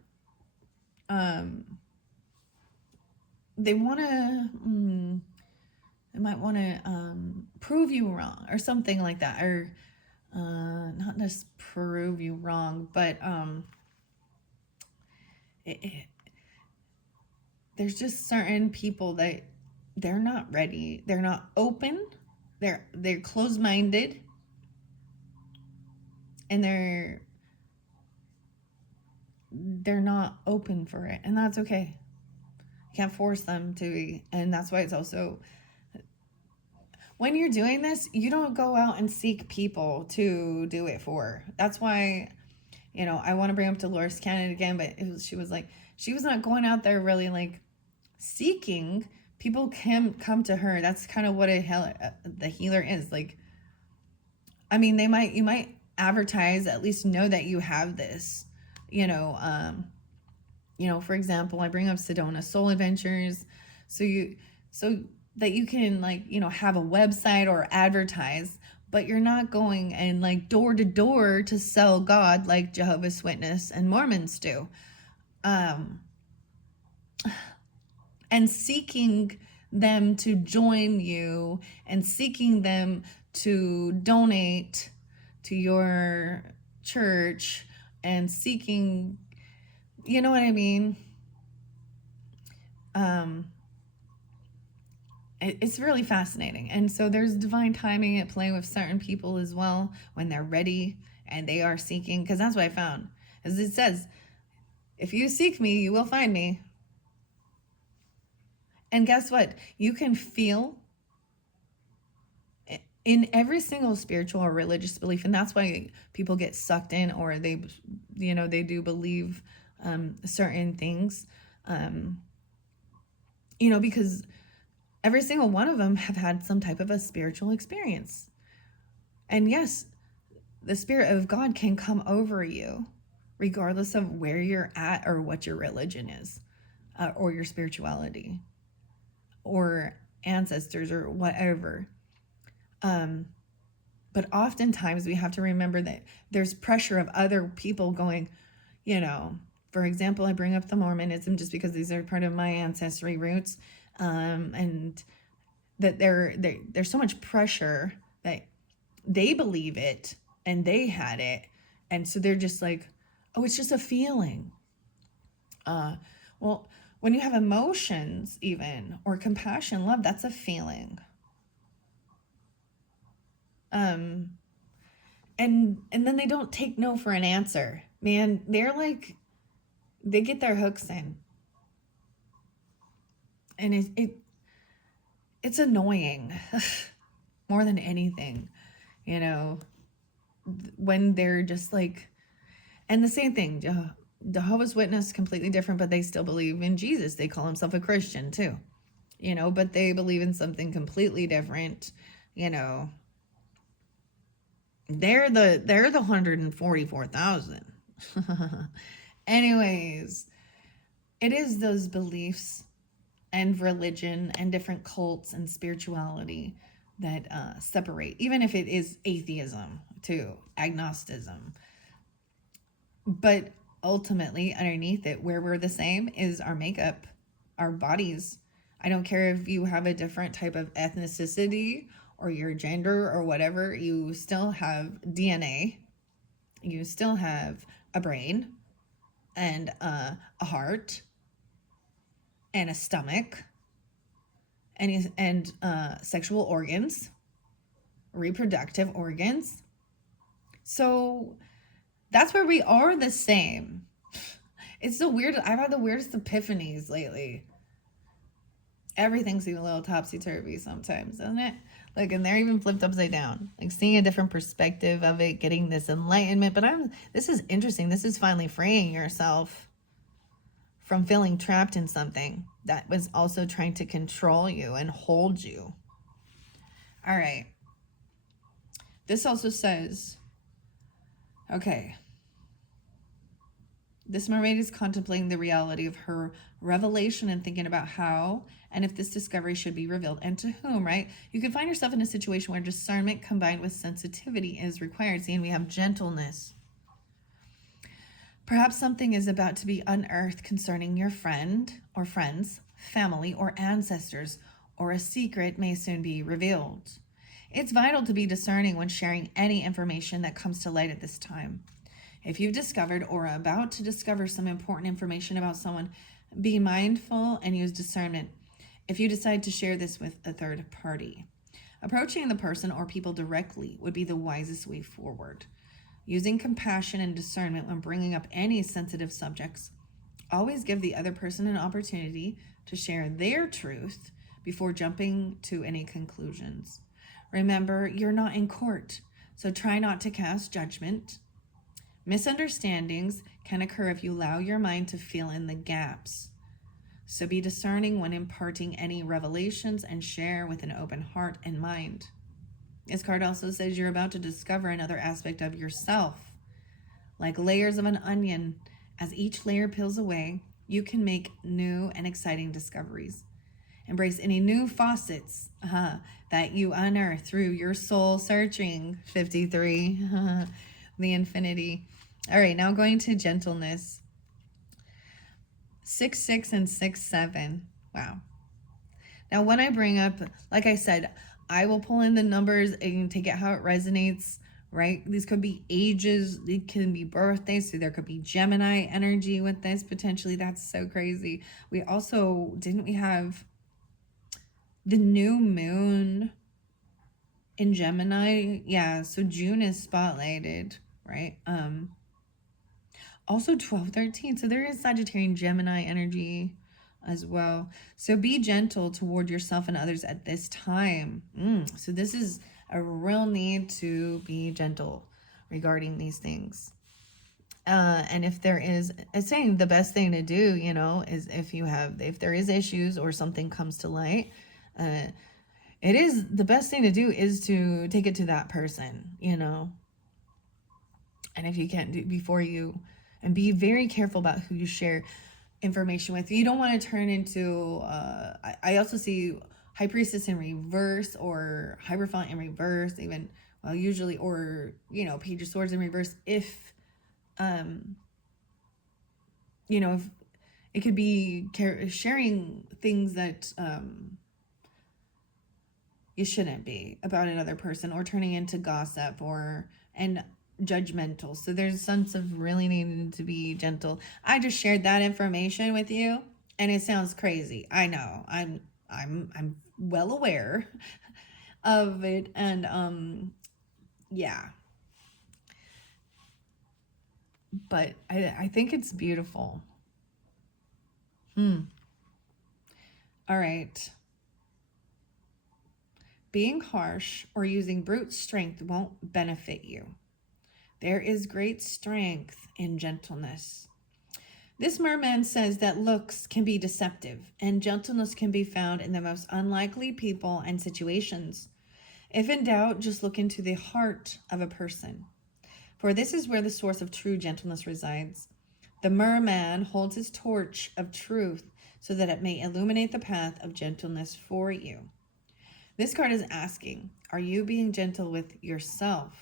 they want to they might want to prove you wrong or something like that, or not just prove you wrong, but there's just certain people that they're not ready, they're not open, they're closed-minded, and they're not open for it, and that's okay. You can't force them to be. And that's why it's also, when you're doing this, you don't go out and seek people to do it for. That's why, you know, I want to bring up Dolores Cannon again, but she was not going out there really, like, seeking. People can come to her. That's kind of what the healer is. Like, I mean, you might advertise, at least know that you have this, you know, for example, I bring up Sedona Soul Adventures, so that you can, like, you know, have a website or advertise, but you're not going and, like, door to door to sell God like Jehovah's Witness and Mormons do, and seeking them to join you and seeking them to donate to your church and seeking, you know what I mean? It's really fascinating. And so there's divine timing at play with certain people as well, when they're ready and they are seeking, because that's what I found. As it says, if you seek me, you will find me. And guess what? You can feel in every single spiritual or religious belief, and that's why people get sucked in, or they, you know, they do believe certain things, you know, because every single one of them have had some type of a spiritual experience. And yes, the Spirit of God can come over you regardless of where you're at or what your religion is, or your spirituality or ancestors or whatever. But oftentimes we have to remember that there's pressure of other people going, you know, for example, I bring up the Mormonism just because these are part of my ancestry roots, and that there's so much pressure that they believe it and they had it, and so they're just like, oh, it's just a feeling. Well, when you have emotions, even, or compassion, love, that's a feeling. And then they don't take no for an answer. Man, they're like, they get their hooks in. And it's annoying more than anything, you know, when they're just like, and the same thing, Jehovah's Witness, completely different, but they still believe in Jesus. They call themselves a Christian too, you know, but they believe in something completely different, you know. They're the 144,000. Anyways, it is those beliefs and religion and different cults and spirituality that separate, even if it is atheism too, agnosticism. But ultimately, underneath it, where we're the same is our makeup, our bodies. I don't care if you have a different type of ethnicity or your gender or whatever, you still have DNA, you still have a brain and a heart and a stomach and sexual organs, reproductive organs. So that's where we are the same. It's so weird. I've had the weirdest epiphanies lately. Everything seems a little topsy-turvy sometimes, doesn't it? Like, and they're even flipped upside down. Like, seeing a different perspective of it, getting this enlightenment. But this is interesting. This is finally freeing yourself from feeling trapped in something that was also trying to control you and hold you. All right. This also says, okay, this mermaid is contemplating the reality of her revelation and thinking about how and if this discovery should be revealed and to whom, right? You can find yourself in a situation where discernment combined with sensitivity is required. See, and we have gentleness. Perhaps something is about to be unearthed concerning your friend or friends, family, or ancestors, or a secret may soon be revealed. It's vital to be discerning when sharing any information that comes to light at this time. If you've discovered or are about to discover some important information about someone, be mindful and use discernment if you decide to share this with a third party. Approaching the person or people directly would be the wisest way forward. Using compassion and discernment when bringing up any sensitive subjects. Always give the other person an opportunity to share their truth before jumping to any conclusions. Remember, you're not in court, so try not to cast judgment. Misunderstandings can occur if you allow your mind to fill in the gaps. So be discerning when imparting any revelations and share with an open heart and mind. This card also says you're about to discover another aspect of yourself. Like layers of an onion, as each layer peels away, you can make new and exciting discoveries. Embrace any new facets that you unearth through your soul searching. 53, the infinity. All right, now going to gentleness. 6-6 and 6-7. Wow. Now, when I bring up, like I said, I will pull in the numbers and take it how it resonates, right? These could be ages, it can be birthdays, so there could be Gemini energy with this potentially. That's so crazy. We also, didn't we have the new moon in Gemini? Yeah, so June is spotlighted, right? Also 12-13, so there is Sagittarian Gemini energy as well. So be gentle toward yourself and others at this time. So this is a real need to be gentle regarding these things. And if there is, it's saying the best thing to do, you know, is if there is issues or something comes to light, it is the best thing to do is to take it to that person, you know. And if you can't do before you, and be very careful about who you share information with. You don't want to turn into, I also see High Priestess in reverse or Hierophant in reverse, even, well, usually, or, you know, Page of Swords in reverse. If, you know, if it could be sharing things that you shouldn't be about another person, or turning into gossip and judgmental. So there's a sense of really needing to be gentle. I just shared that information with you. And it sounds crazy. I know. I'm well aware of it. And yeah. But I think it's beautiful. All right. Being harsh or using brute strength won't benefit you. There is great strength in gentleness. This merman says that looks can be deceptive, and gentleness can be found in the most unlikely people and situations. If in doubt, just look into the heart of a person, for this is where the source of true gentleness resides. The merman holds his torch of truth so that it may illuminate the path of gentleness for you. This card is asking, are you being gentle with yourself?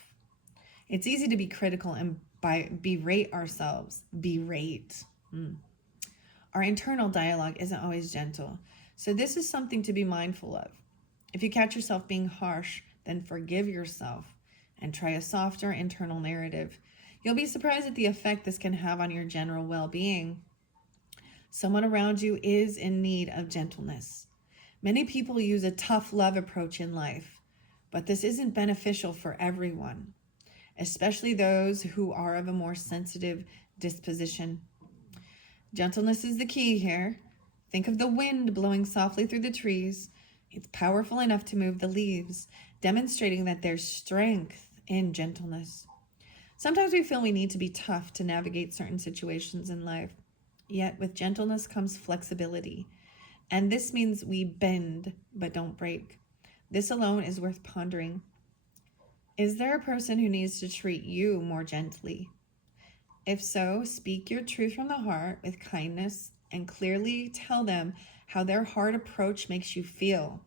It's easy to be critical and berate ourselves. Berate. Our internal dialogue isn't always gentle. So this is something to be mindful of. If you catch yourself being harsh, then forgive yourself and try a softer internal narrative. You'll be surprised at the effect this can have on your general well-being. Someone around you is in need of gentleness. Many people use a tough love approach in life, but this isn't beneficial for everyone, especially those who are of a more sensitive disposition. Gentleness is the key here. Think of the wind blowing softly through the trees. It's powerful enough to move the leaves, demonstrating that there's strength in gentleness. Sometimes we feel we need to be tough to navigate certain situations in life. Yet with gentleness comes flexibility. And this means we bend but don't break. This alone is worth pondering. Is there a person who needs to treat you more gently? If so, speak your truth from the heart with kindness and clearly tell them how their hard approach makes you feel,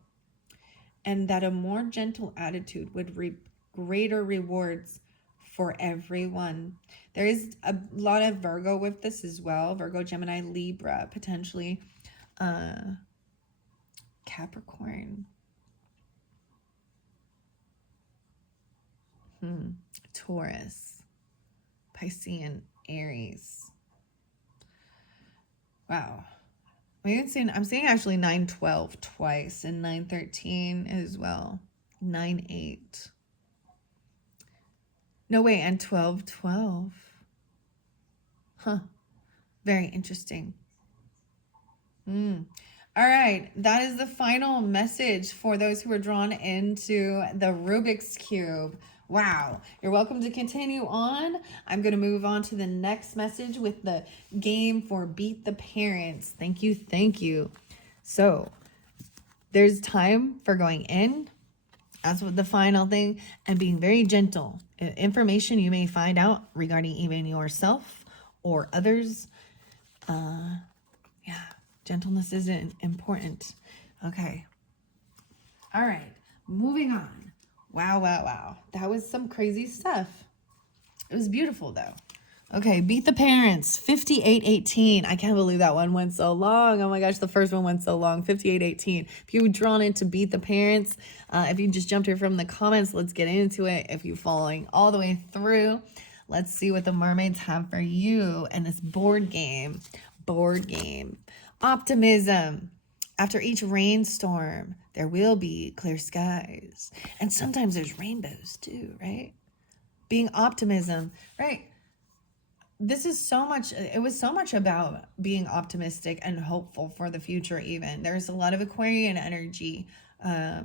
and that a more gentle attitude would reap greater rewards for everyone. There is a lot of Virgo with this as well. Virgo, Gemini, Libra, potentially Capricorn, Taurus, Piscean, Aries. Wow. I'm seeing actually 912 twice and 913 as well. 98. No, wait, and 1212. Huh. Very interesting. All right, that is the final message for those who are drawn into the Rubik's Cube. Wow, you're welcome to continue on. I'm going to move on to the next message with the game for Beat the Parents. Thank you, thank you. So, there's time for going in. That's what the final thing, and being very gentle. Information you may find out regarding even yourself or others. Yeah, gentleness is important. Okay. All right, moving on. Wow, wow, wow. That was some crazy stuff. It was beautiful, though. Okay, Beat the Parents, 5818. I can't believe that one went so long. Oh my gosh, the first one went so long, 5818. If you were drawn into Beat the Parents, if you just jumped here from the comments, let's get into it. If you're following all the way through, let's see what the mermaids have for you and this board game. Optimism. After each rainstorm, there will be clear skies. And sometimes there's rainbows too, right? Being optimism, right? This is so much, it was so much about being optimistic and hopeful for the future even. There's a lot of Aquarian energy. Out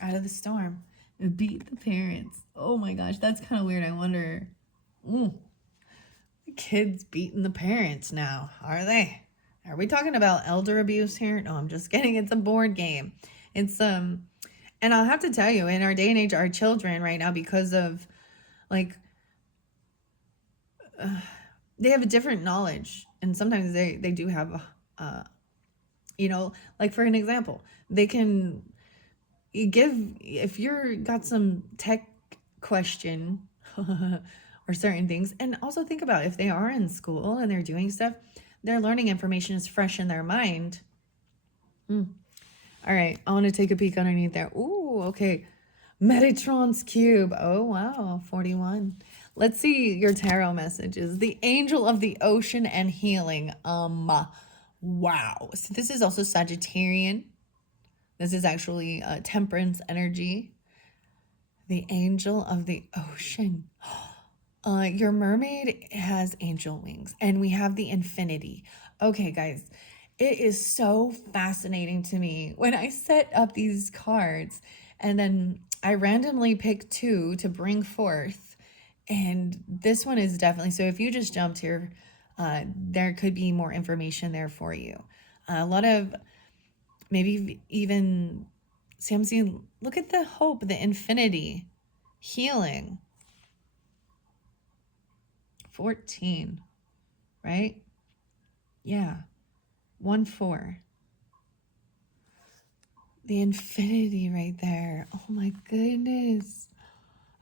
of the storm. Beat the parents. Oh my gosh, that's kind of weird. I wonder. The kids beating the parents now, are they? Are we talking about elder abuse here? No, I'm just kidding. It's a board game. It's and I'll have to tell you, in our day and age, our children right now, because of like they have a different knowledge, and sometimes they do have like for an example, they can give, if you're got some tech question or certain things. And also think about if they are in school and they're doing stuff, their learning information is fresh in their mind. All right, I want to take a peek underneath there. Ooh, okay. Metatron's cube. Oh, wow, 41. Let's see your tarot messages. The angel of the ocean and healing. Wow. So this is also Sagittarian. This is actually temperance energy. The angel of the ocean. Your mermaid has angel wings, and we have the infinity. Okay, guys, it is so fascinating to me when I set up these cards and then I randomly pick two to bring forth. And this one is definitely, so if you just jumped here, there could be more information there for you. A lot of maybe even, see, I'm seeing, look at the hope, the infinity, healing. 14, right? Yeah. 1, 4. The infinity right there. Oh my goodness.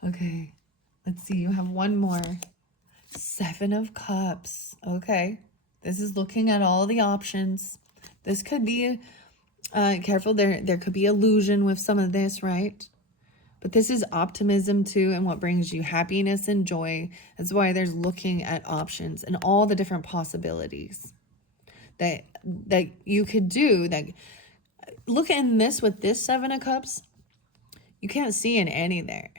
Okay. Let's see. You have one more. 7 of Cups. Okay. This is looking at all the options. This could be careful. There could be illusion with some of this, right? But this is optimism too, and what brings you happiness and joy. That's why there's looking at options and all the different possibilities that you could do. That look in this with this 7 of Cups, you can't see in any there.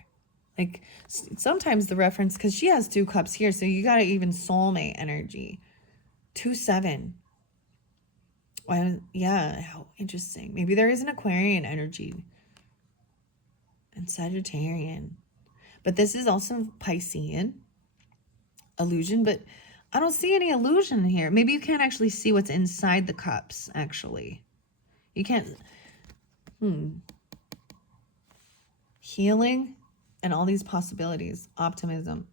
Like sometimes the reference, because she has 2 cups here, so you got to even soulmate energy. 2, 7. Well, yeah, how interesting. Maybe there is an Aquarian energy and Sagittarian, but this is also Piscean illusion, but I don't see any illusion here. Maybe you can't actually see what's inside the cups, actually. You can't. Healing and all these possibilities. Optimism.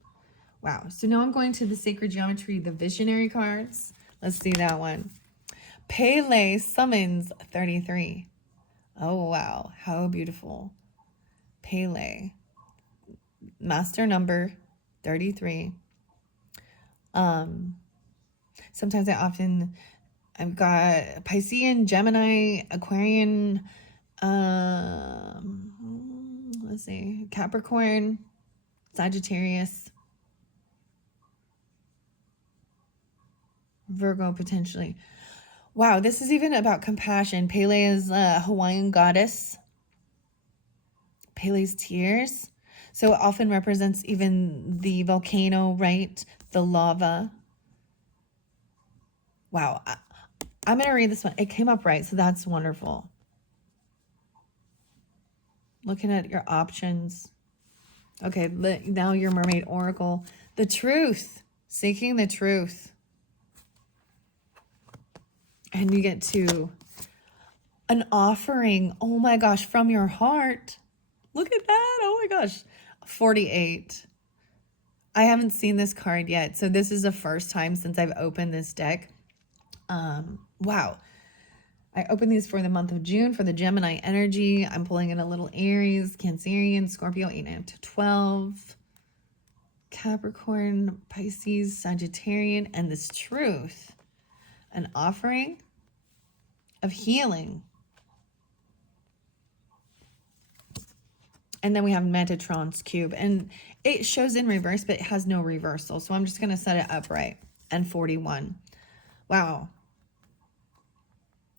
Wow. So now I'm going to the Sacred Geometry, the Visionary cards. Let's see that one. Pele summons 33. Oh, wow. How beautiful. Pele. Master number 33. Sometimes I've got Piscean, Gemini, Aquarian, let's see, Capricorn, Sagittarius, Virgo potentially. Wow, this is even about compassion. Pele is a Hawaiian goddess. Pele's tears. So it often represents even the volcano, right? The lava. Wow. I'm going to read this one. It came up right, so that's wonderful. Looking at your options. Okay, now your Mermaid Oracle. The truth. Seeking the truth. And you get to an offering. Oh my gosh, from your heart. Look at that. Oh my gosh. 48. I haven't seen this card yet. So this is the first time since I've opened this deck. Wow. I opened these for the month of June for the Gemini energy. I'm pulling in a little Aries, Cancerian, Scorpio, 8, 9 to 12. Capricorn, Pisces, Sagittarian, and this truth. An offering of healing. And then we have Metatron's cube. And it shows in reverse, but it has no reversal. So I'm just going to set it upright. And 41. Wow.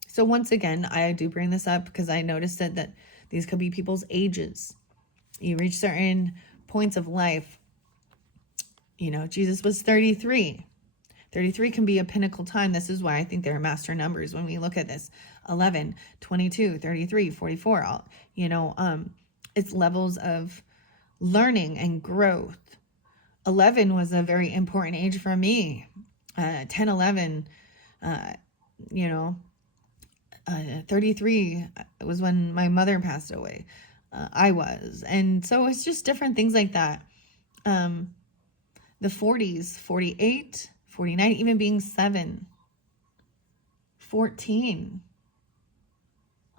So once again, I do bring this up because I noticed that these could be people's ages. You reach certain points of life. You know, Jesus was 33. 33 can be a pinnacle time. This is why I think they're master numbers when we look at this. 11, 22, 33, 44. You know, it's levels of learning and growth. 11 was a very important age for me. 10, 11, you know, 33 was when my mother passed away. I was. And so it's just different things like that. The 40s, 48, 49, even being 7, 14.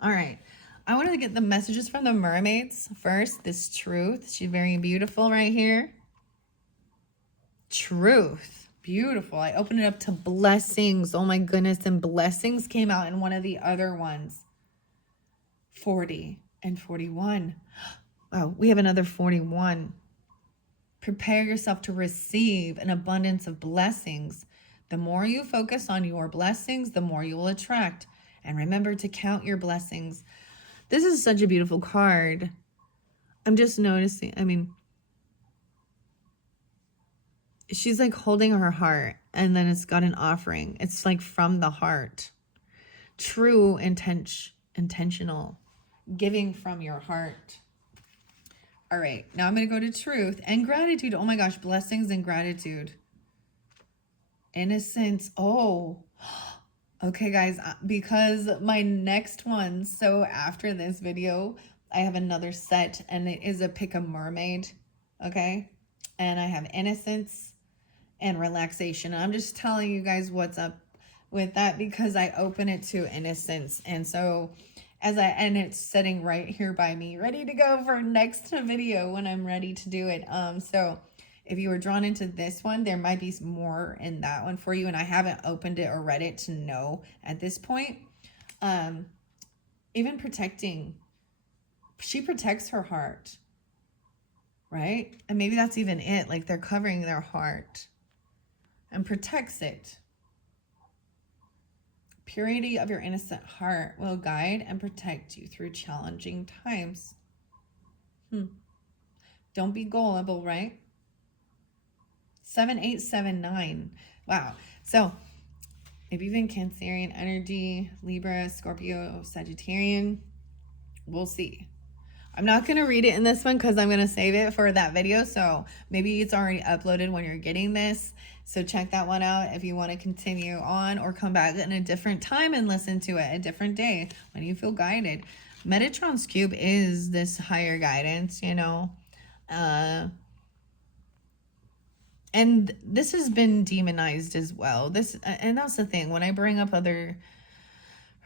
All right. I wanted to get the messages from the mermaids first. This truth. She's very beautiful right here. Truth. Beautiful. I opened it up to blessings. Oh my goodness. And blessings came out in one of the other ones. 40 and 41. Wow. We have another 41. Prepare yourself to receive an abundance of blessings. The more you focus on your blessings, the more you will attract. And remember to count your blessings. This is such a beautiful card. I'm just noticing, I mean, she's like holding her heart, and then it's got an offering. It's like from the heart. True intentional giving from your heart. All right, now I'm going to go to truth and gratitude. Oh my gosh, blessings and gratitude. Innocence. Oh, okay, guys, because my next one, so after this video, I have another set, and it is a pick a mermaid, okay? And I have innocence and relaxation. I'm just telling you guys what's up with that because I open it to innocence. And so and it's sitting right here by me, ready to go for next video when I'm ready to do it. So if you were drawn into this one, there might be more in that one for you. And I haven't opened it or read it to know at this point. Even protecting, she protects her heart, right? And maybe that's even it. Like they're covering their heart and protects it. Purity of your innocent heart will guide and protect you through challenging times. Don't be gullible, right? 7879. Wow. So maybe even Cancerian energy, Libra, Scorpio, Sagittarian. We'll see. I'm not going to read it in this one because I'm going to save it for that video. So maybe it's already uploaded when you're getting this. So check that one out if you want to continue on or come back in a different time and listen to it a different day when you feel guided. Metatron's cube is this higher guidance, you know. And this has been demonized as well. And that's the thing. When I bring up other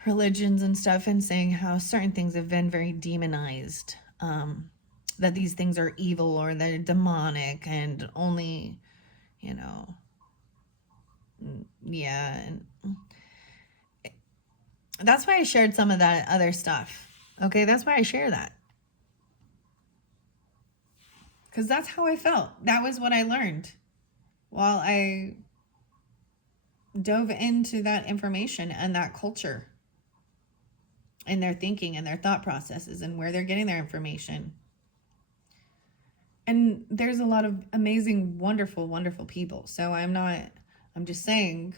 religions and stuff and saying how certain things have been very demonized, that these things are evil or they're demonic and only, you know, yeah. And that's why I shared some of that other stuff. Okay, that's why I share that. Because that's how I felt. That was what I learned while I dove into that information and that culture and their thinking and their thought processes and where they're getting their information. And there's a lot of amazing, wonderful, wonderful people. So I'm just saying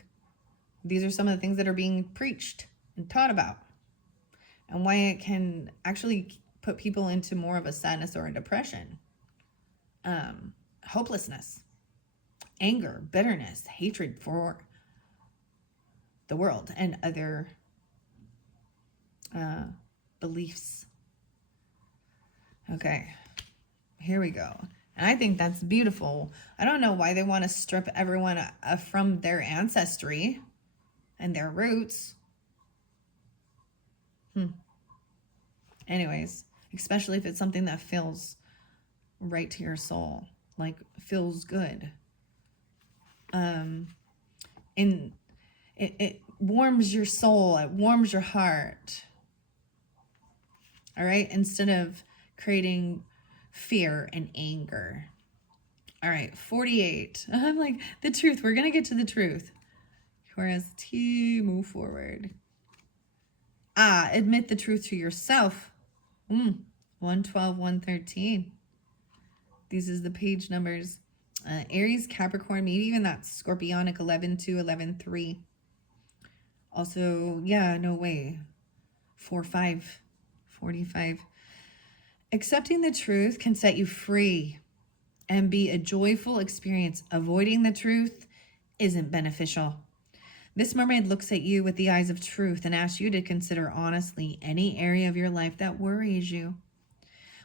these are some of the things that are being preached and taught about and why it can actually put people into more of a sadness or a depression, hopelessness, anger, bitterness, hatred for the world and other beliefs. Okay, here we go. And I think that's beautiful. I don't know why they want to strip everyone from their ancestry and their roots. Anyways, especially if it's something that feels right to your soul, like feels good. And it warms your soul. It warms your heart. All right. Instead of creating fear and anger. All right. 48. I'm like, the truth. We're going to get to the truth. Whereas move forward. Admit the truth to yourself. 112, 113. These is the page numbers. Aries, Capricorn, maybe even that Scorpionic 11-2, 11-3. Also, yeah, no way. 4-5, 45. Accepting the truth can set you free and be a joyful experience. Avoiding the truth isn't beneficial. This mermaid looks at you with the eyes of truth and asks you to consider honestly any area of your life that worries you.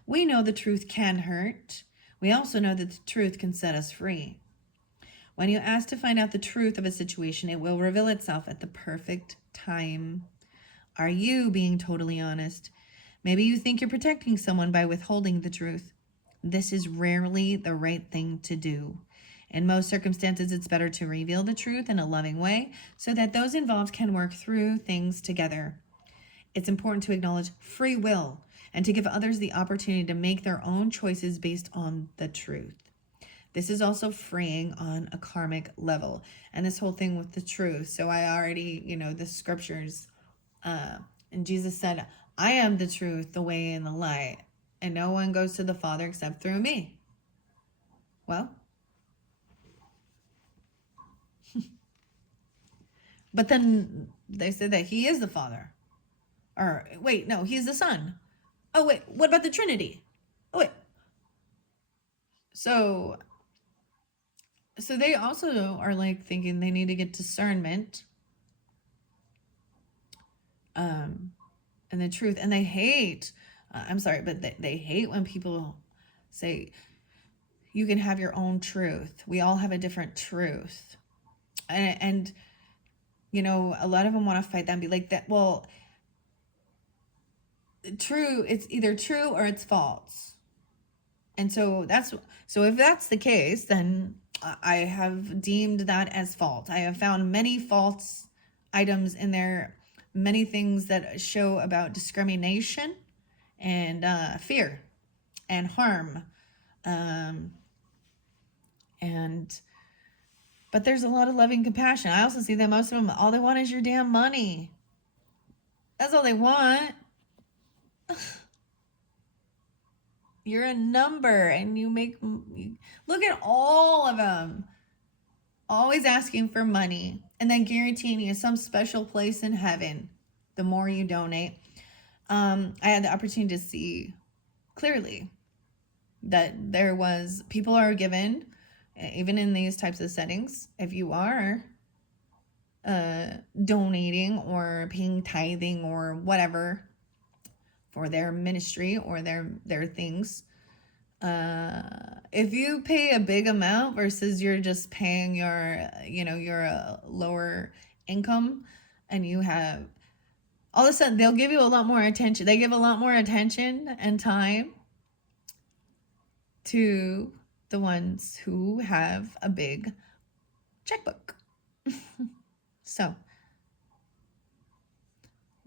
We know the truth can hurt. We also know that the truth can set us free. When you ask to find out the truth of a situation, it will reveal itself at the perfect time. Are you being totally honest? Maybe you think you're protecting someone by withholding the truth. This is rarely the right thing to do. In most circumstances, it's better to reveal the truth in a loving way so that those involved can work through things together. It's important to acknowledge free will and to give others the opportunity to make their own choices based on the truth. This is also freeing on a karmic level. And this whole thing with the truth. So I already, the scriptures, and Jesus said, I am the truth, the way, and the light, and no one goes to the Father except through me. Well, but then they said that he is the Father. Or wait, no, he's the Son. Oh, wait, what about the Trinity? Oh, wait. So they also are like thinking they need to get discernment, and the truth. And they hate, I'm sorry, but they hate when people say, you can have your own truth. We all have a different truth. And a lot of them want to fight that and be like that. Well, true, it's either true or it's false. And so if that's the case, then I have deemed that as false. I have found many false items in there, many things that show about discrimination and fear and harm. But there's a lot of loving compassion. I also see that most of them, all they want is your damn money. That's all they want. You're a number and look at all of them. Always asking for money and then guaranteeing you some special place in heaven the more you donate. I had the opportunity to see clearly that people are given, even in these types of settings, if you are donating or paying tithing or whatever for their ministry or their things, if you pay a big amount versus you're just paying your lower income, and you have, all of a sudden they'll give you a lot more attention. They give a lot more attention and time to the ones who have a big checkbook. So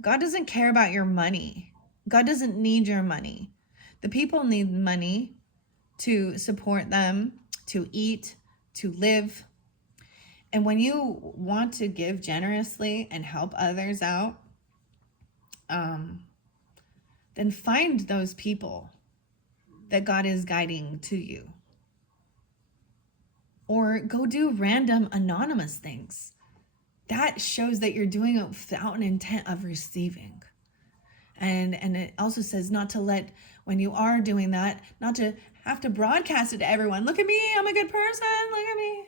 God doesn't care about your money. God doesn't need your money. The people need money to support them, to eat, to live. And when you want to give generously and help others out, then find those people that God is guiding to you. Or go do random anonymous things. That shows that you're doing it without an intent of receiving. And it also says not to let, when you are doing that, not to have to broadcast it to everyone. Look at me, I'm a good person, look at me.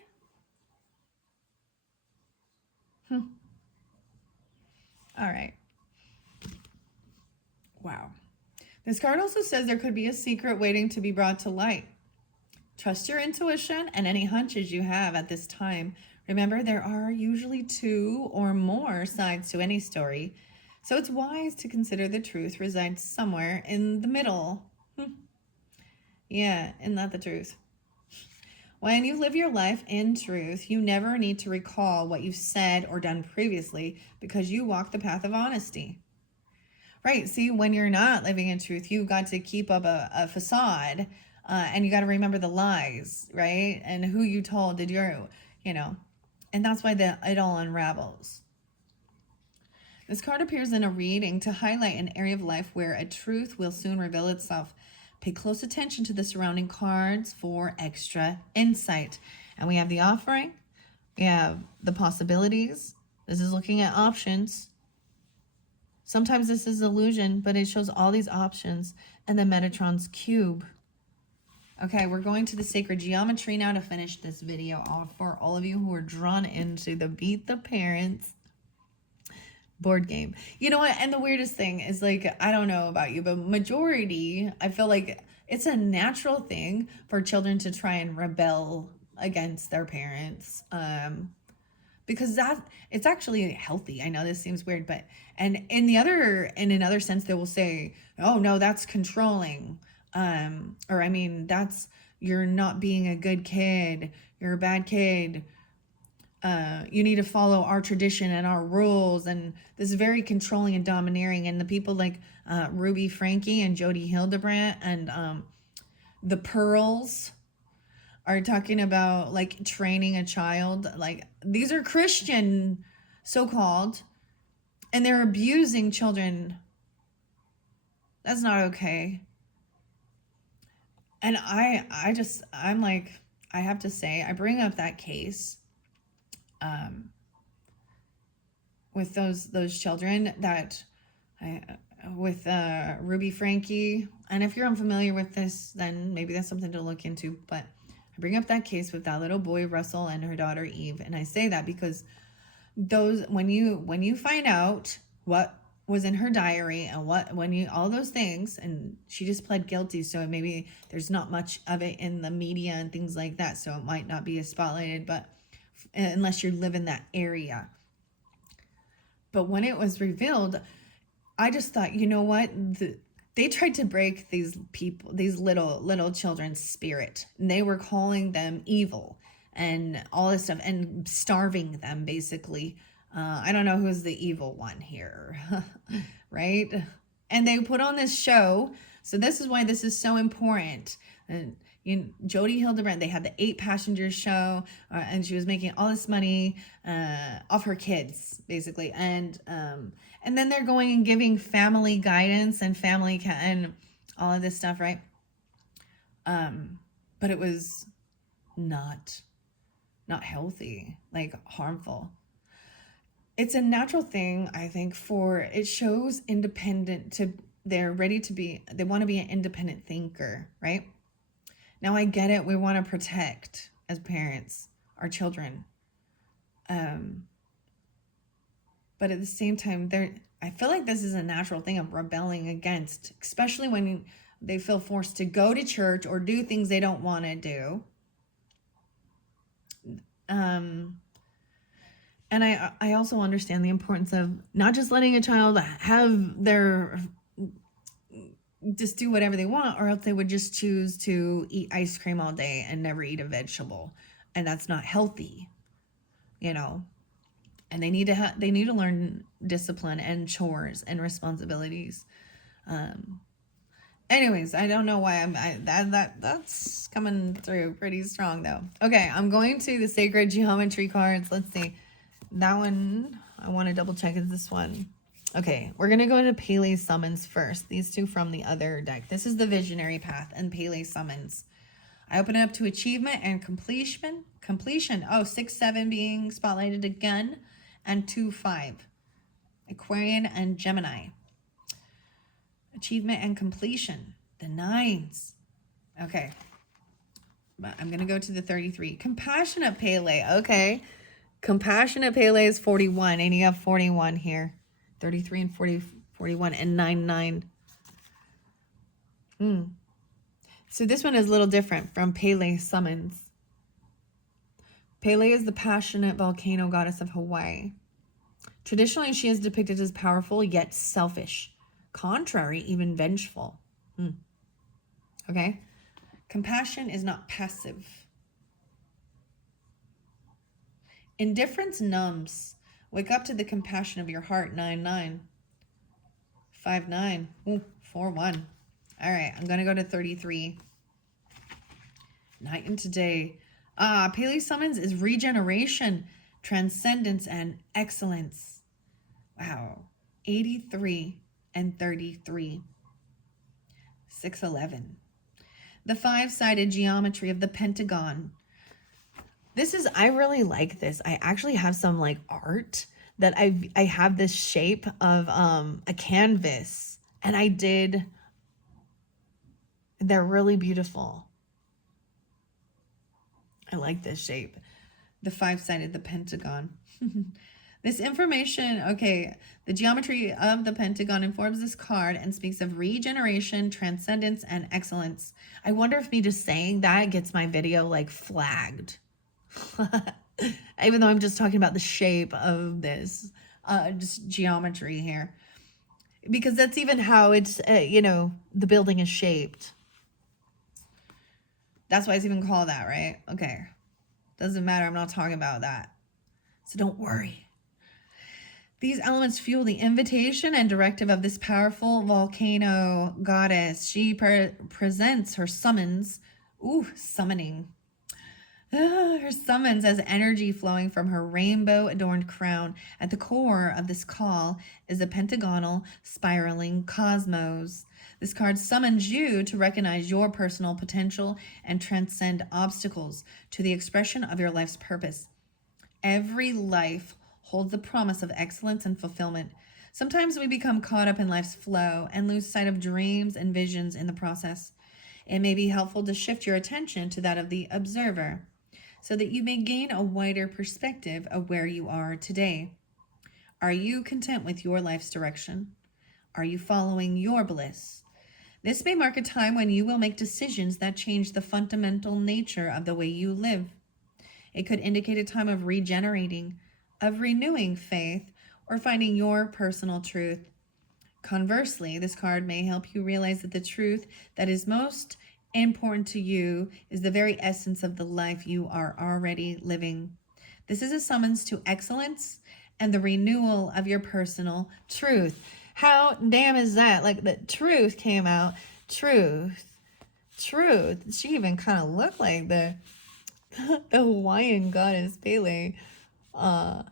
All right. Wow. This card also says there could be a secret waiting to be brought to light. Trust your intuition and any hunches you have at this time. Remember, there are usually 2 or more sides to any story, so it's wise to consider the truth resides somewhere in the middle. Yeah, isn't that the truth? When you live your life in truth, you never need to recall what you've said or done previously because you walk the path of honesty. Right, see, when you're not living in truth, you've got to keep up a facade, and you got to remember the lies, right? And who you told, and that's why it all unravels. This card appears in a reading to highlight an area of life where a truth will soon reveal itself. Pay close attention to the surrounding cards for extra insight. And we have the offering. We have the possibilities. This is looking at options. Sometimes this is illusion, but it shows all these options. And then Metatron's cube. Okay, we're going to the sacred geometry now to finish this video for all of you who are drawn into the Beat the Parents board game. You know what? And the weirdest thing is, like, I don't know about you, but majority, I feel like it's a natural thing for children to try and rebel against their parents. Because it's actually healthy. I know this seems weird, but and in another sense, they will say, "Oh no, that's controlling," or I mean, that's, you're not being a good kid. You're a bad kid. You need to follow our tradition and our rules, and this is very controlling and domineering. And the people like Ruby Frankie and Jody Hildebrandt and the Pearls are talking about like training a child. Like these are Christian, so-called, and they're abusing children. That's not okay. And I'm like, I have to say, I bring up that case um, with those children that I with Ruby Frankie. And if you're unfamiliar with this, then maybe that's something to look into. But I bring up that case with that little boy Russell and her daughter Eve, and I say that because those when you find out what was in her diary and what when you all those things, and she just pled guilty, so maybe there's not much of it in the media and things like that, so it might not be as spotlighted, but unless you live in that area. But when it was revealed, I just thought, you know what, they tried to break these people, these little children's spirit, and they were calling them evil and all this stuff and starving them basically. I don't know who's the evil one here, right? And they put on this show. So this is why this is so important. And Jody Hildebrand, they had the 8 Passengers show, and she was making all this money off her kids, basically. And then they're going and giving family guidance and and all of this stuff, right? But it was not healthy, like harmful. It's a natural thing, I think, it shows they want to be an independent thinker, right? Now I get it. We want to protect, as parents, our children. But at the same time, I feel like this is a natural thing of rebelling against, especially when they feel forced to go to church or do things they don't want to do. And I also understand the importance of not just letting a child just do whatever they want, or else they would just choose to eat ice cream all day and never eat a vegetable. And that's not healthy, and they need to learn discipline and chores and responsibilities. Anyways, I don't know why that's coming through pretty strong though. Okay, I'm going to the sacred geometry cards. Let's see. That one, I want to double check is this one. Okay, we're going to go to Pele's Summons first. These two from the other deck. This is the Visionary Path and Pele's Summons. I open it up to achievement and completion. Oh, 6-7 being spotlighted again. And 2-5. Aquarian and Gemini. Achievement and completion. The 9s. Okay. But I'm going to go to the 33. Compassionate Pele. Okay. Compassionate Pele is 41. And you have 41 here. 33 and 41 and 9. So this one is a little different from Pele's Summons. Pele is the passionate volcano goddess of Hawaii. Traditionally, she is depicted as powerful yet selfish, contrary, even vengeful. Okay? Compassion is not passive. Indifference numbs. Wake up to the compassion of your heart. 9-9. 5-9. 4-1. All right, I'm going to go to 33. Night and today. Pele Summons is regeneration, transcendence, and excellence. Wow. 83 and 33. 6-11. The 5-sided geometry of the pentagon. I really like this. I actually have some like art that I have this shape of a canvas, and they're really beautiful. I like this shape. The 5-sided, the pentagon. This information, okay, the geometry of the pentagon informs this card and speaks of regeneration, transcendence, and excellence. I wonder if me just saying that gets my video like flagged. Even though I'm just talking about the shape of this, just geometry here. Because that's even how it's, the building is shaped. That's why it's even called that, right? Okay. Doesn't matter. I'm not talking about that. So don't worry. These elements fuel the invitation and directive of this powerful volcano goddess. She presents her summons. Summoning. Her summons as energy flowing from her rainbow adorned crown. At the core of this call is a pentagonal, spiraling cosmos. This card summons you to recognize your personal potential and transcend obstacles to the expression of your life's purpose. Every life holds the promise of excellence and fulfillment. Sometimes we become caught up in life's flow and lose sight of dreams and visions in the process. It may be helpful to shift your attention to that of the observer so that you may gain a wider perspective of where you are today. Are you content with your life's direction? Are you following your bliss? This may mark a time when you will make decisions that change the fundamental nature of the way you live. It could indicate a time of regenerating, of renewing faith, or finding your personal truth. Conversely, this card may help you realize that the truth that is most important to you is the very essence of the life you are already living. This is a summons to excellence and the renewal of your personal truth. How damn is that? Like the truth came out. Truth. She even kind of looked like the Hawaiian goddess Pele. Wow,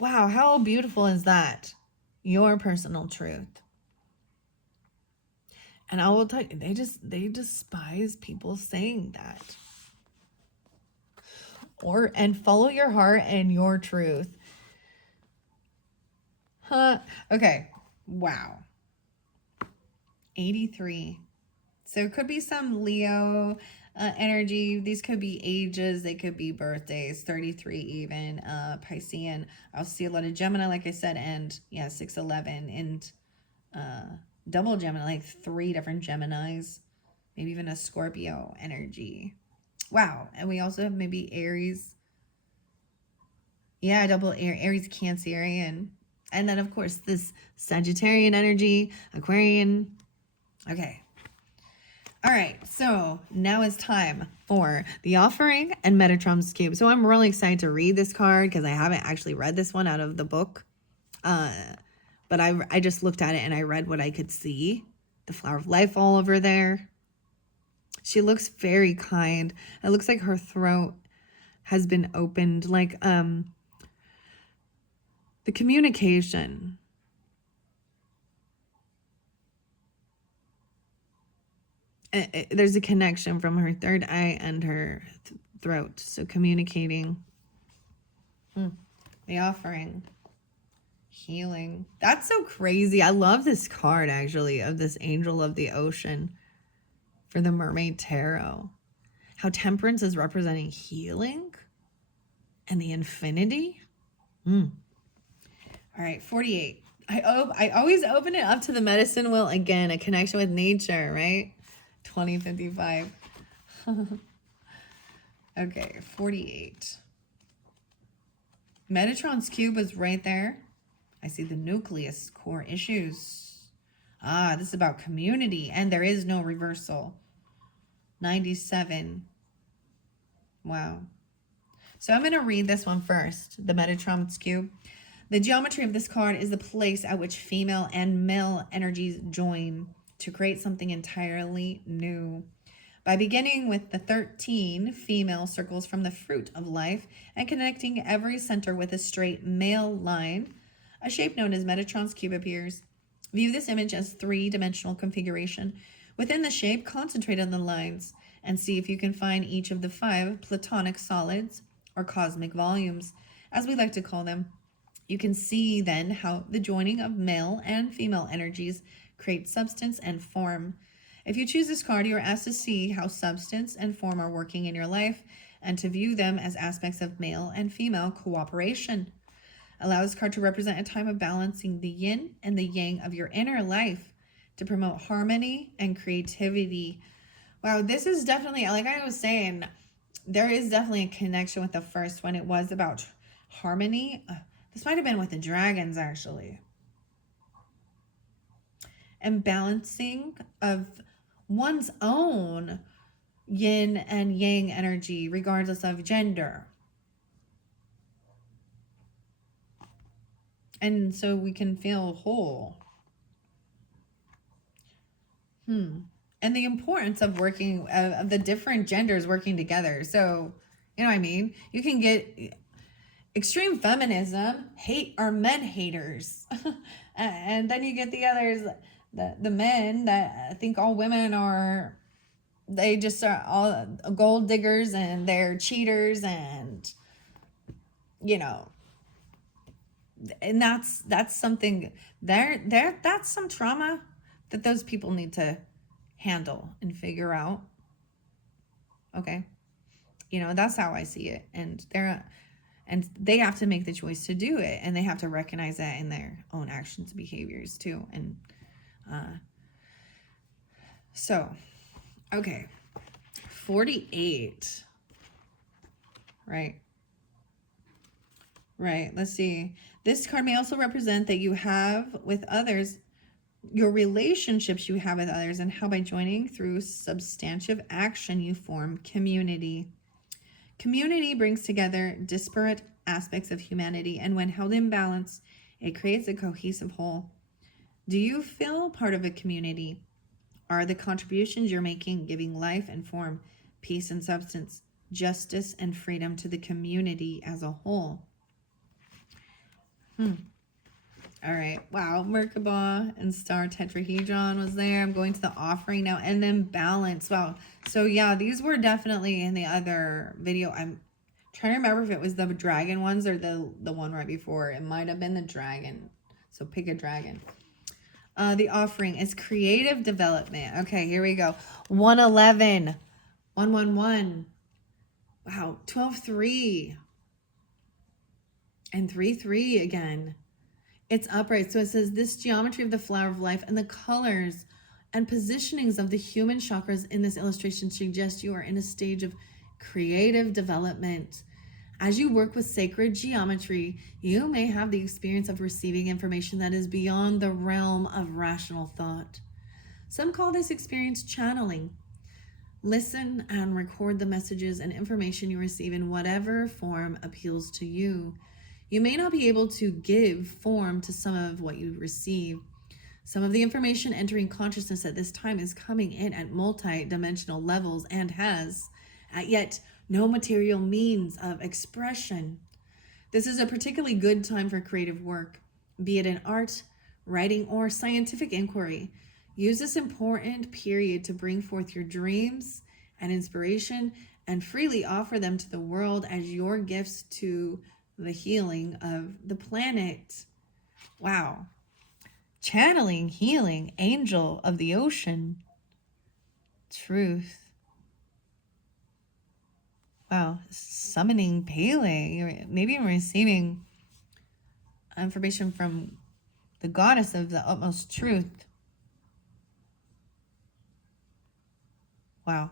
how beautiful is that? Your personal truth. And I will tell you, they despise people saying that. And follow your heart and your truth. Okay. Wow. 83. So it could be some Leo energy. These could be ages. They could be birthdays. 33 even. Piscean. I'll see a lot of Gemini, like I said. And yeah, 611. And double Gemini, like 3 different Geminis. Maybe even a Scorpio energy. Wow. And we also have maybe Aries. Yeah, double Aries, Cancerian. And then, of course, this Sagittarian energy, Aquarian. Okay. All right. So now it's time for the offering and Metatron's Cube. So I'm really excited to read this card because I haven't actually read this one out of the book. But I just looked at it and I read what I could see. The flower of life all over there. She looks very kind. It looks like her throat has been opened. Like, the communication. There's a connection from her third eye and her throat. So communicating. The offering. Healing. That's so crazy. I love this card, actually, of this angel of the ocean for the Mermaid Tarot. How temperance is representing healing and the infinity. All right, 48. I always open it up to the medicine wheel again, a connection with nature, right? 2055. Okay, 48. Metatron's cube is right there. I see the nucleus, core issues. This is about community, and there is no reversal. 97. Wow. So I'm going to read this one first, the Metatron's cube. The geometry of this card is the place at which female and male energies join to create something entirely new. By beginning with the 13 female circles from the fruit of life and connecting every center with a straight male line, a shape known as Metatron's cube appears. View this image as 3-dimensional configuration. Within the shape, concentrate on the lines and see if you can find each of the 5 platonic solids, or cosmic volumes, as we like to call them. You can see then how the joining of male and female energies creates substance and form. If you choose this card, you are asked to see how substance and form are working in your life and to view them as aspects of male and female cooperation. Allow this card to represent a time of balancing the yin and the yang of your inner life to promote harmony and creativity. Wow, this is definitely, like I was saying, there is definitely a connection with the first one. It was about harmony. This might have been with the dragons, actually. And balancing of one's own yin and yang energy, regardless of gender. And so we can feel whole. and the importance of working, of the different genders working together. So, you know what I mean? You can get extreme feminism, hate are men haters. And then you get the others, the men that think all women are, they just are all gold diggers and they're cheaters, and you know, and that's something there that's some trauma that those people need to handle and figure out. Okay, you know, that's how I see it, and they have to make the choice to do it, and they have to recognize that in their own actions and behaviors too. And so okay, 48, right? Right, let's see. This card may also represent that you have with others, your relationships you have with others, and how by joining through substantive action you form community. Community brings together disparate aspects of humanity, and when held in balance, it creates a cohesive whole. Do you feel part of a community? Are the contributions you're making giving life and form, peace and substance, justice and freedom to the community as a whole? All right. Wow. Merkaba and star tetrahedron was there. I'm going to the offering now. And then balance. Wow. So yeah, these were definitely in the other video. I'm trying to remember if it was the dragon ones or the one right before. It might have been the dragon. So pick a dragon. The offering is creative development. Okay, here we go. 111. 111. Wow. 12-3. And 3-3 again. It's upright. So it says this geometry of the flower of life and the colors and positionings of the human chakras in this illustration suggest you are in a stage of creative development. As you work with sacred geometry, you may have the experience of receiving information that is beyond the realm of rational thought. Some call this experience channeling. Listen and record the messages and information you receive in whatever form appeals to you. You may not be able to give form to some of what you receive. Some of the information entering consciousness at this time is coming in at multi-dimensional levels and has, yet, no material means of expression. This is a particularly good time for creative work, be it in art, writing, or scientific inquiry. Use this important period to bring forth your dreams and inspiration and freely offer them to the world as your gifts to the healing of the planet. Wow. Channeling, healing, angel of the ocean. Truth. Wow. Summoning Pele. Maybe even receiving information from the goddess of the utmost truth. Wow.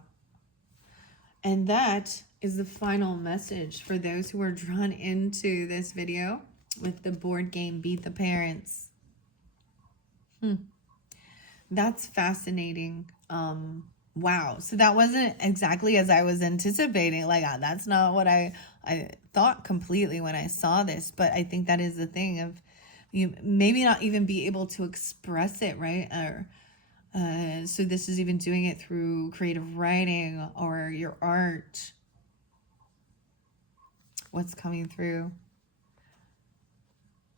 And that is the final message for those who are drawn into this video with the board game Beat the Parents. That's fascinating. Wow. So that wasn't exactly as I was anticipating. Like, that's not what I thought completely when I saw this. But I think that is the thing of you maybe not even be able to express it, right? Or so this is even doing it through creative writing or your art. What's coming through?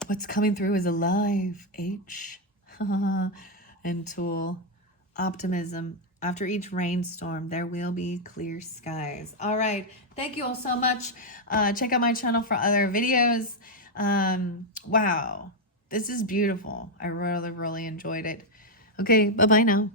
What's coming through is alive, H. And tool, optimism. After each rainstorm, there will be clear skies. All right. Thank you all so much. Check out my channel for other videos. Wow. This is beautiful. I really, really enjoyed it. Okay. Bye-bye now.